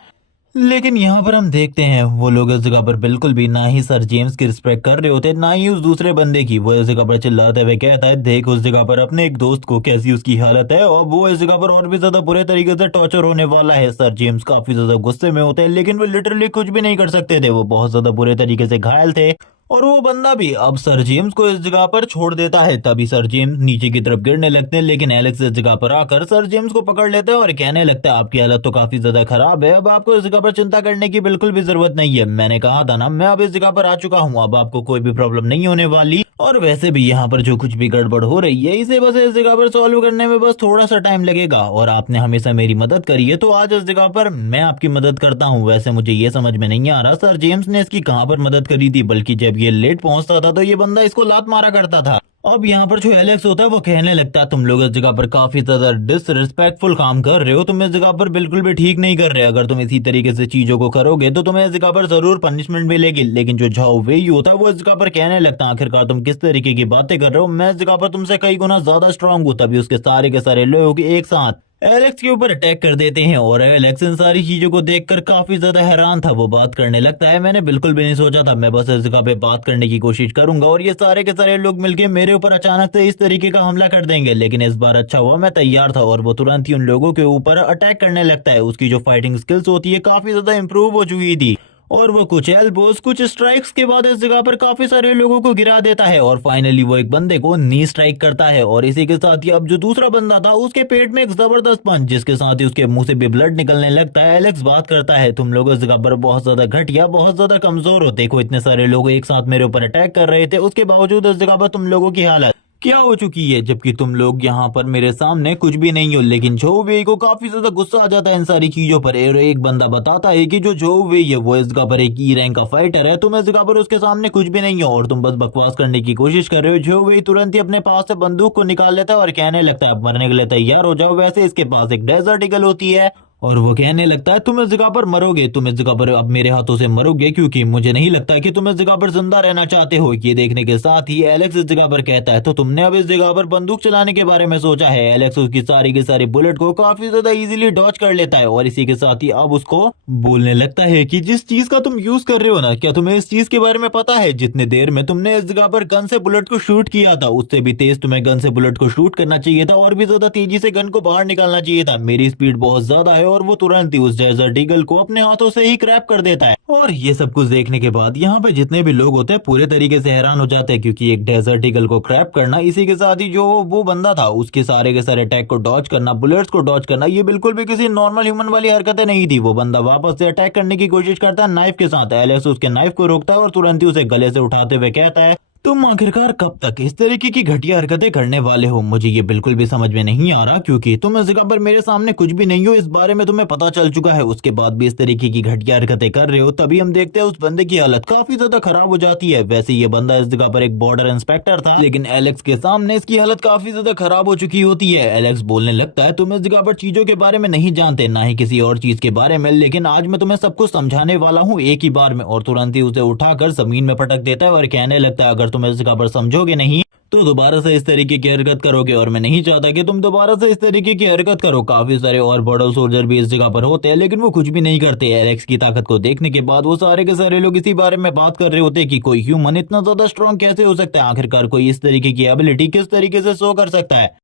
लेकिन यहाँ पर हम देखते हैं वो लोग इस जगह पर बिल्कुल भी ना ही सर जेम्स की रिस्पेक्ट कर रहे होते, ना ही उस दूसरे बंदे की। वो इस जगह पर चिल्लाते हुए कहता है, देख उस जगह पर अपने एक दोस्त को कैसी उसकी हालत है, और वो इस जगह पर और भी ज्यादा बुरे तरीके से टॉर्चर होने वाला है। सर जेम्स काफी ज्यादा गुस्से में होते हैं, लेकिन वो लिटरली कुछ भी नहीं कर सकते थे, वो बहुत ज्यादा बुरे तरीके से घायल थे, और वो बंदा भी अब सर जेम्स को इस जगह पर छोड़ देता है। तभी सर जेम्स नीचे की तरफ गिरने लगते हैं, लेकिन एलेक्स इस जगह पर आकर सर जेम्स को पकड़ लेता है और कहने लगता है, आपकी हालत तो काफी ज्यादा खराब है, अब आपको इस जगह पर चिंता करने की बिल्कुल भी जरूरत नहीं है। मैंने कहा था ना, मैं अब इस जगह पर आ चुका हूँ, अब आपको कोई भी प्रॉब्लम नहीं होने वाली, और वैसे भी यहाँ पर जो कुछ भी गड़बड़ हो रही है इसे बस इस जगह पर सॉल्व करने में बस थोड़ा सा टाइम लगेगा, और आपने हमेशा मेरी मदद करी है तो आज इस जगह पर मैं आपकी मदद करता हूँ। वैसे मुझे ये समझ में नहीं आ रहा सर जेम्स ने इसकी कहाँ पर मदद करी थी, बल्कि जब ये लेट पहुंचता था तो ये बंदा इसको लात मारा करता था। अब यहाँ पर जो एलेक्स होता है वो कहने लगता है, तुम लोग इस जगह पर काफी ज्यादा डिसरिस्पेक्टफुल काम कर रहे हो, तुम इस जगह पर बिल्कुल भी ठीक नहीं कर रहे, अगर तुम इसी तरीके से चीजों को करोगे तो तुम्हें इस जगह पर जरूर पनिशमेंट मिलेगी। लेकिन जो झाओ वेई होता है वो इस जगह पर कहने लगता है, आखिरकार तुम किस तरीके की बातें कर रहे हो, मैं इस जगह पर तुमसे कई गुना ज्यादा स्ट्रांग हूँ। तभी उसके सारे के सारे लोग एक साथ एलेक्स के ऊपर अटैक कर देते हैं, और एलेक्स इन सारी चीजों को देखकर काफी ज्यादा हैरान था। वो बात करने लगता है, मैंने बिल्कुल भी नहीं सोचा था, मैं बस इस जगह पे बात करने की कोशिश करूंगा और ये सारे के सारे लोग मिलके मेरे ऊपर अचानक से इस तरीके का हमला कर देंगे। लेकिन इस बार अच्छा हुआ मैं तैयार था, और वो तुरंत ही उन लोगों के ऊपर अटैक करने लगता है। उसकी जो फाइटिंग स्किल्स होती है काफी ज्यादा इंप्रूव हो चुकी थी, और वो कुछ एल्बोस कुछ स्ट्राइक्स के बाद इस जगह पर काफी सारे लोगों को गिरा देता है, और फाइनली वो एक बंदे को नी स्ट्राइक करता है। और इसी के साथ ही अब जो दूसरा बंदा था उसके पेट में एक जबरदस्त पंच, जिसके साथ ही उसके मुंह से भी ब्लड निकलने लगता है। एलेक्स बात करता है, तुम लोग इस जगह पर बहुत ज्यादा घटिया बहुत ज्यादा कमजोर हो, देखो इतने सारे लोग एक साथ मेरे ऊपर अटैक कर रहे थे, उसके बावजूद इस जगह पर तुम लोगों की हालत क्या हो चुकी है, जबकि तुम लोग यहाँ पर मेरे सामने कुछ भी नहीं हो। लेकिन जो वेई को काफी ज्यादा गुस्सा आ जाता है इन सारी चीजों पर। एक बंदा बताता है कि जो वेई है वो इस जगह पर एक ई रैंक का फाइटर है, तुम इस जगह पर उसके सामने कुछ भी नहीं हो और तुम बस बकवास करने की कोशिश कर रहे हो। जो वेई तुरंत ही अपने पास से बंदूक को निकाल लेता है और कहने लगता है, अब मरने के लिए तैयार हो जाओ। वैसे इसके पास एक डेजर्ट ईगल होती है, और वो कहने लगता है तुम इस जगह पर मरोगे, तुम इस जगह पर अब मेरे हाथों से मरोगे, क्योंकि मुझे नहीं लगता कि तुम इस जगह पर जिंदा रहना चाहते हो। ये देखने के साथ ही एलेक्स इस जगह पर कहता है तो तुमने अब इस जगह पर बंदूक चलाने के बारे में सोचा है। एलेक्स उसकी सारी की सारी बुलेट को काफी ज्यादा इजीली डॉच कर लेता है और इसी के साथ ही अब उसको बोलने लगता है कि जिस चीज का तुम यूज कर रहे हो ना, क्या तुम्हें इस चीज के बारे में पता है? जितने देर में तुमने इस जगह पर गन से बुलेट को शूट किया था, उससे भी तेज तुम्हें गन से बुलेट को शूट करना चाहिए था और भी ज्यादा तेजी से गन को बाहर निकालना चाहिए था। मेरी स्पीड बहुत ज्यादा है। और वो तुरंत ही उस डेजर्ट ईगल को अपने हाथों से ही क्रैप कर देता है। और ये सब कुछ देखने के बाद यहाँ पे जितने भी लोग होते हैं पूरे तरीके से हैरान हो जाते हैं, क्योंकि एक डेजर्ट ईगल को क्रैप करना, इसी के साथ ही जो वो बंदा था उसके सारे के सारे अटैक को डॉच करना, बुलेट्स को डॉच करना, ये बिल्कुल भी किसी नॉर्मल ह्यूमन वाली हरकतें नहीं थी। वो बंदा वापस से अटैक करने की कोशिश करता है नाइफ के साथ। एलेक्स उसके नाइफ को रोकता है और तुरंत ही उसे गले से उठाते हुए कहता है तुम आखिरकार कब तक इस तरीके की घटिया हरकतें करने वाले हो? मुझे ये बिल्कुल भी समझ में नहीं आ रहा, क्योंकि तुम इस जगह पर मेरे सामने कुछ भी नहीं हो, इस बारे में तुम्हें पता चल चुका है। उसके बाद भी इस तरीके की घटिया हरकतें कर रहे हो। तभी हम देखते हैं उस बंदे की हालत काफी ज्यादा खराब हो जाती है। वैसे ये बंदा इस जगह पर एक बॉर्डर इंस्पेक्टर था, लेकिन एलेक्स के सामने इसकी हालत काफी ज्यादा खराब हो चुकी होती है। एलेक्स बोलने लगता है तुम इस जगह पर चीजों के बारे में नहीं जानते, ना ही किसी और चीज के बारे में, लेकिन आज मैं तुम्हें सब कुछ समझाने वाला हूँ एक ही बार में। और तुरंत ही उसे उठाकर जमीन में पटक देता है और कहने लगता है अगर तुम इस जगह पर समझोगे नहीं तो दोबारा से इस तरीके की हरकत करोगे, और मैं नहीं चाहता कि तुम दोबारा से इस तरीके की हरकत करो। काफी सारे और बॉर्डर सोल्जर भी इस जगह पर होते हैं, लेकिन वो कुछ भी नहीं करते। एलेक्स की ताकत को देखने के बाद वो सारे के सारे लोग इसी बारे में बात कर रहे होते हैं कि कोई ह्यूमन इतना ज्यादा स्ट्रांग कैसे हो सकता है, आखिरकार कोई इस तरीके की एबिलिटी किस तरीके से शो कर सकता है।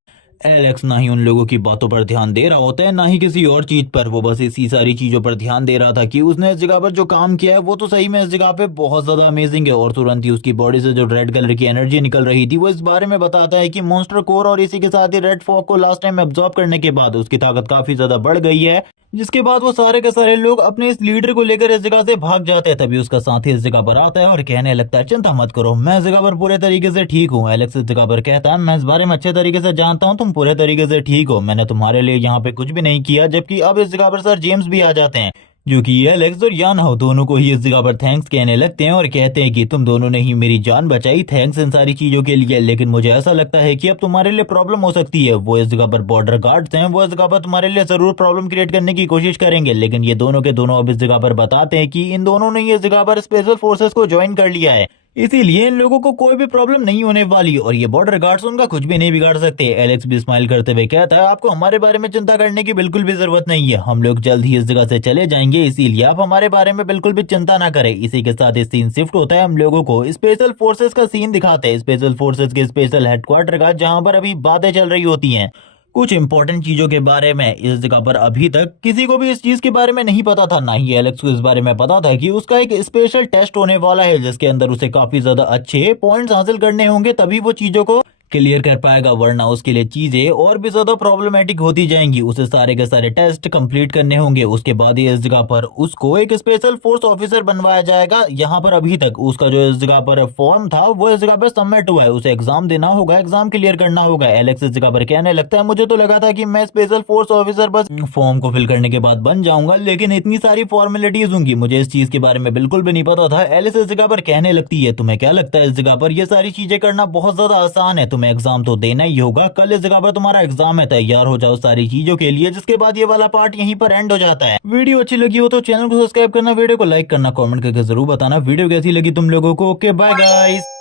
एलेक्स ना ही उन लोगों की बातों पर ध्यान दे रहा होता है, ना ही किसी और चीज पर। वो बस इसी सारी चीजों पर ध्यान दे रहा था कि उसने इस जगह पर जो काम किया है वो तो सही में इस जगह पे बहुत ज्यादा अमेजिंग है। और तुरंत ही उसकी बॉडी से जो रेड कलर की एनर्जी निकल रही थी वो इस बारे में बताता है कि मॉन्स्टर कोर और इसी के साथ ही रेड फॉग को लास्ट टाइम एब्जॉर्ब करने के बाद उसकी ताकत काफी ज्यादा बढ़ गई है। जिसके बाद वो सारे के सारे लोग अपने इस लीडर को लेकर इस जगह से भाग जाते हैं। तभी उसका साथी इस जगह पर आता है और कहने लगता है चिंता मत करो, मैं इस जगह पर पूरे तरीके से ठीक हूँ। एलेक्स इस जगह पर कहता है मैं इस बारे में अच्छे तरीके से जानता हूँ, तुम पूरे तरीके से ठीक हो, मैंने तुम्हारे लिए यहाँ पे कुछ भी नहीं किया। जबकि अब इस जगह पर सर जेम्स भी आ जाते हैं, जो कि एलेक्स और यानाहो दोनों को ही इस जगह पर थैंक्स कहने लगते हैं और कहते हैं कि तुम दोनों ने ही मेरी जान बचाई, थैंक्स इन सारी चीजों के लिए। लेकिन मुझे ऐसा लगता है कि अब तुम्हारे लिए प्रॉब्लम हो सकती है। वो इस जगह पर बॉर्डर गार्ड्स हैं, वो इस जगह पर तुम्हारे लिए जरूर प्रॉब्लम क्रिएट करने की कोशिश करेंगे। लेकिन ये दोनों के दोनों अब इस जगह पर बताते हैं कि इन दोनों ने ही इस जगह पर स्पेशल फोर्सेस को ज्वाइन कर लिया है, इसीलिए इन लोगों को कोई भी प्रॉब्लम नहीं होने वाली और ये बॉर्डर गार्ड्स उनका कुछ भी नहीं बिगाड़ सकते। एलेक्स भी स्माइल करते हुए कहता है आपको हमारे बारे में चिंता करने की बिल्कुल भी जरूरत नहीं है, हम लोग जल्द ही इस जगह से चले जाएंगे, इसीलिए आप हमारे बारे में बिल्कुल भी चिंता ना करें। इसी के साथ इस सीन शिफ्ट होता है, हम लोगों को स्पेशल फोर्सेस का सीन दिखाते हैं, स्पेशल फोर्सेस के स्पेशल हेडक्वार्टर का, जहाँ पर अभी बातें चल रही होती हैं कुछ इंपॉर्टेंट चीजों के बारे में। इस जगह पर अभी तक किसी को भी इस चीज के बारे में नहीं पता था, ना ही एलेक्स को इस बारे में पता था कि उसका एक स्पेशल टेस्ट होने वाला है, जिसके अंदर उसे काफी ज्यादा अच्छे पॉइंट्स हासिल करने होंगे, तभी वो चीजों को क्लियर कर पाएगा, वरना उसके लिए चीजें और भी ज्यादा प्रॉब्लमेटिक होती जाएंगी। उसे सारे के सारे टेस्ट कंप्लीट करने होंगे, उसके बाद ही इस जगह पर उसको एक स्पेशल फोर्स ऑफिसर बनवाया जाएगा। यहाँ पर अभी तक उसका जो इस जगह पर फॉर्म था वो इस जगह पर सबमिट हुआ है, उसे एग्जाम देना होगा, एग्जाम क्लियर करना होगा। एलेक्स इस जगह पर कहने लगता है मुझे तो लगा था कि मैं स्पेशल फोर्स ऑफिसर बस फॉर्म को फिल करने के बाद बन जाऊंगा, लेकिन इतनी सारी फॉर्मेलिटीज होंगी, मुझे इस चीज के बारे में बिल्कुल भी नहीं पता था। एलिस इस जगह पर कहने लगती है तुम्हें क्या लगता है इस जगह पर ये सारी चीजें करना बहुत ज्यादा आसान है, तुम्हें एग्जाम तो देना ही होगा, कल इस जगह पर तुम्हारा एग्जाम है, तैयार हो जाओ सारी चीजों के लिए। जिसके बाद ये वाला पार्ट यहीं पर एंड हो जाता है। वीडियो अच्छी लगी हो तो चैनल को सब्सक्राइब करना, वीडियो को लाइक करना, कमेंट करके जरूर बताना वीडियो कैसी लगी तुम लोगों को। Okay bye guys.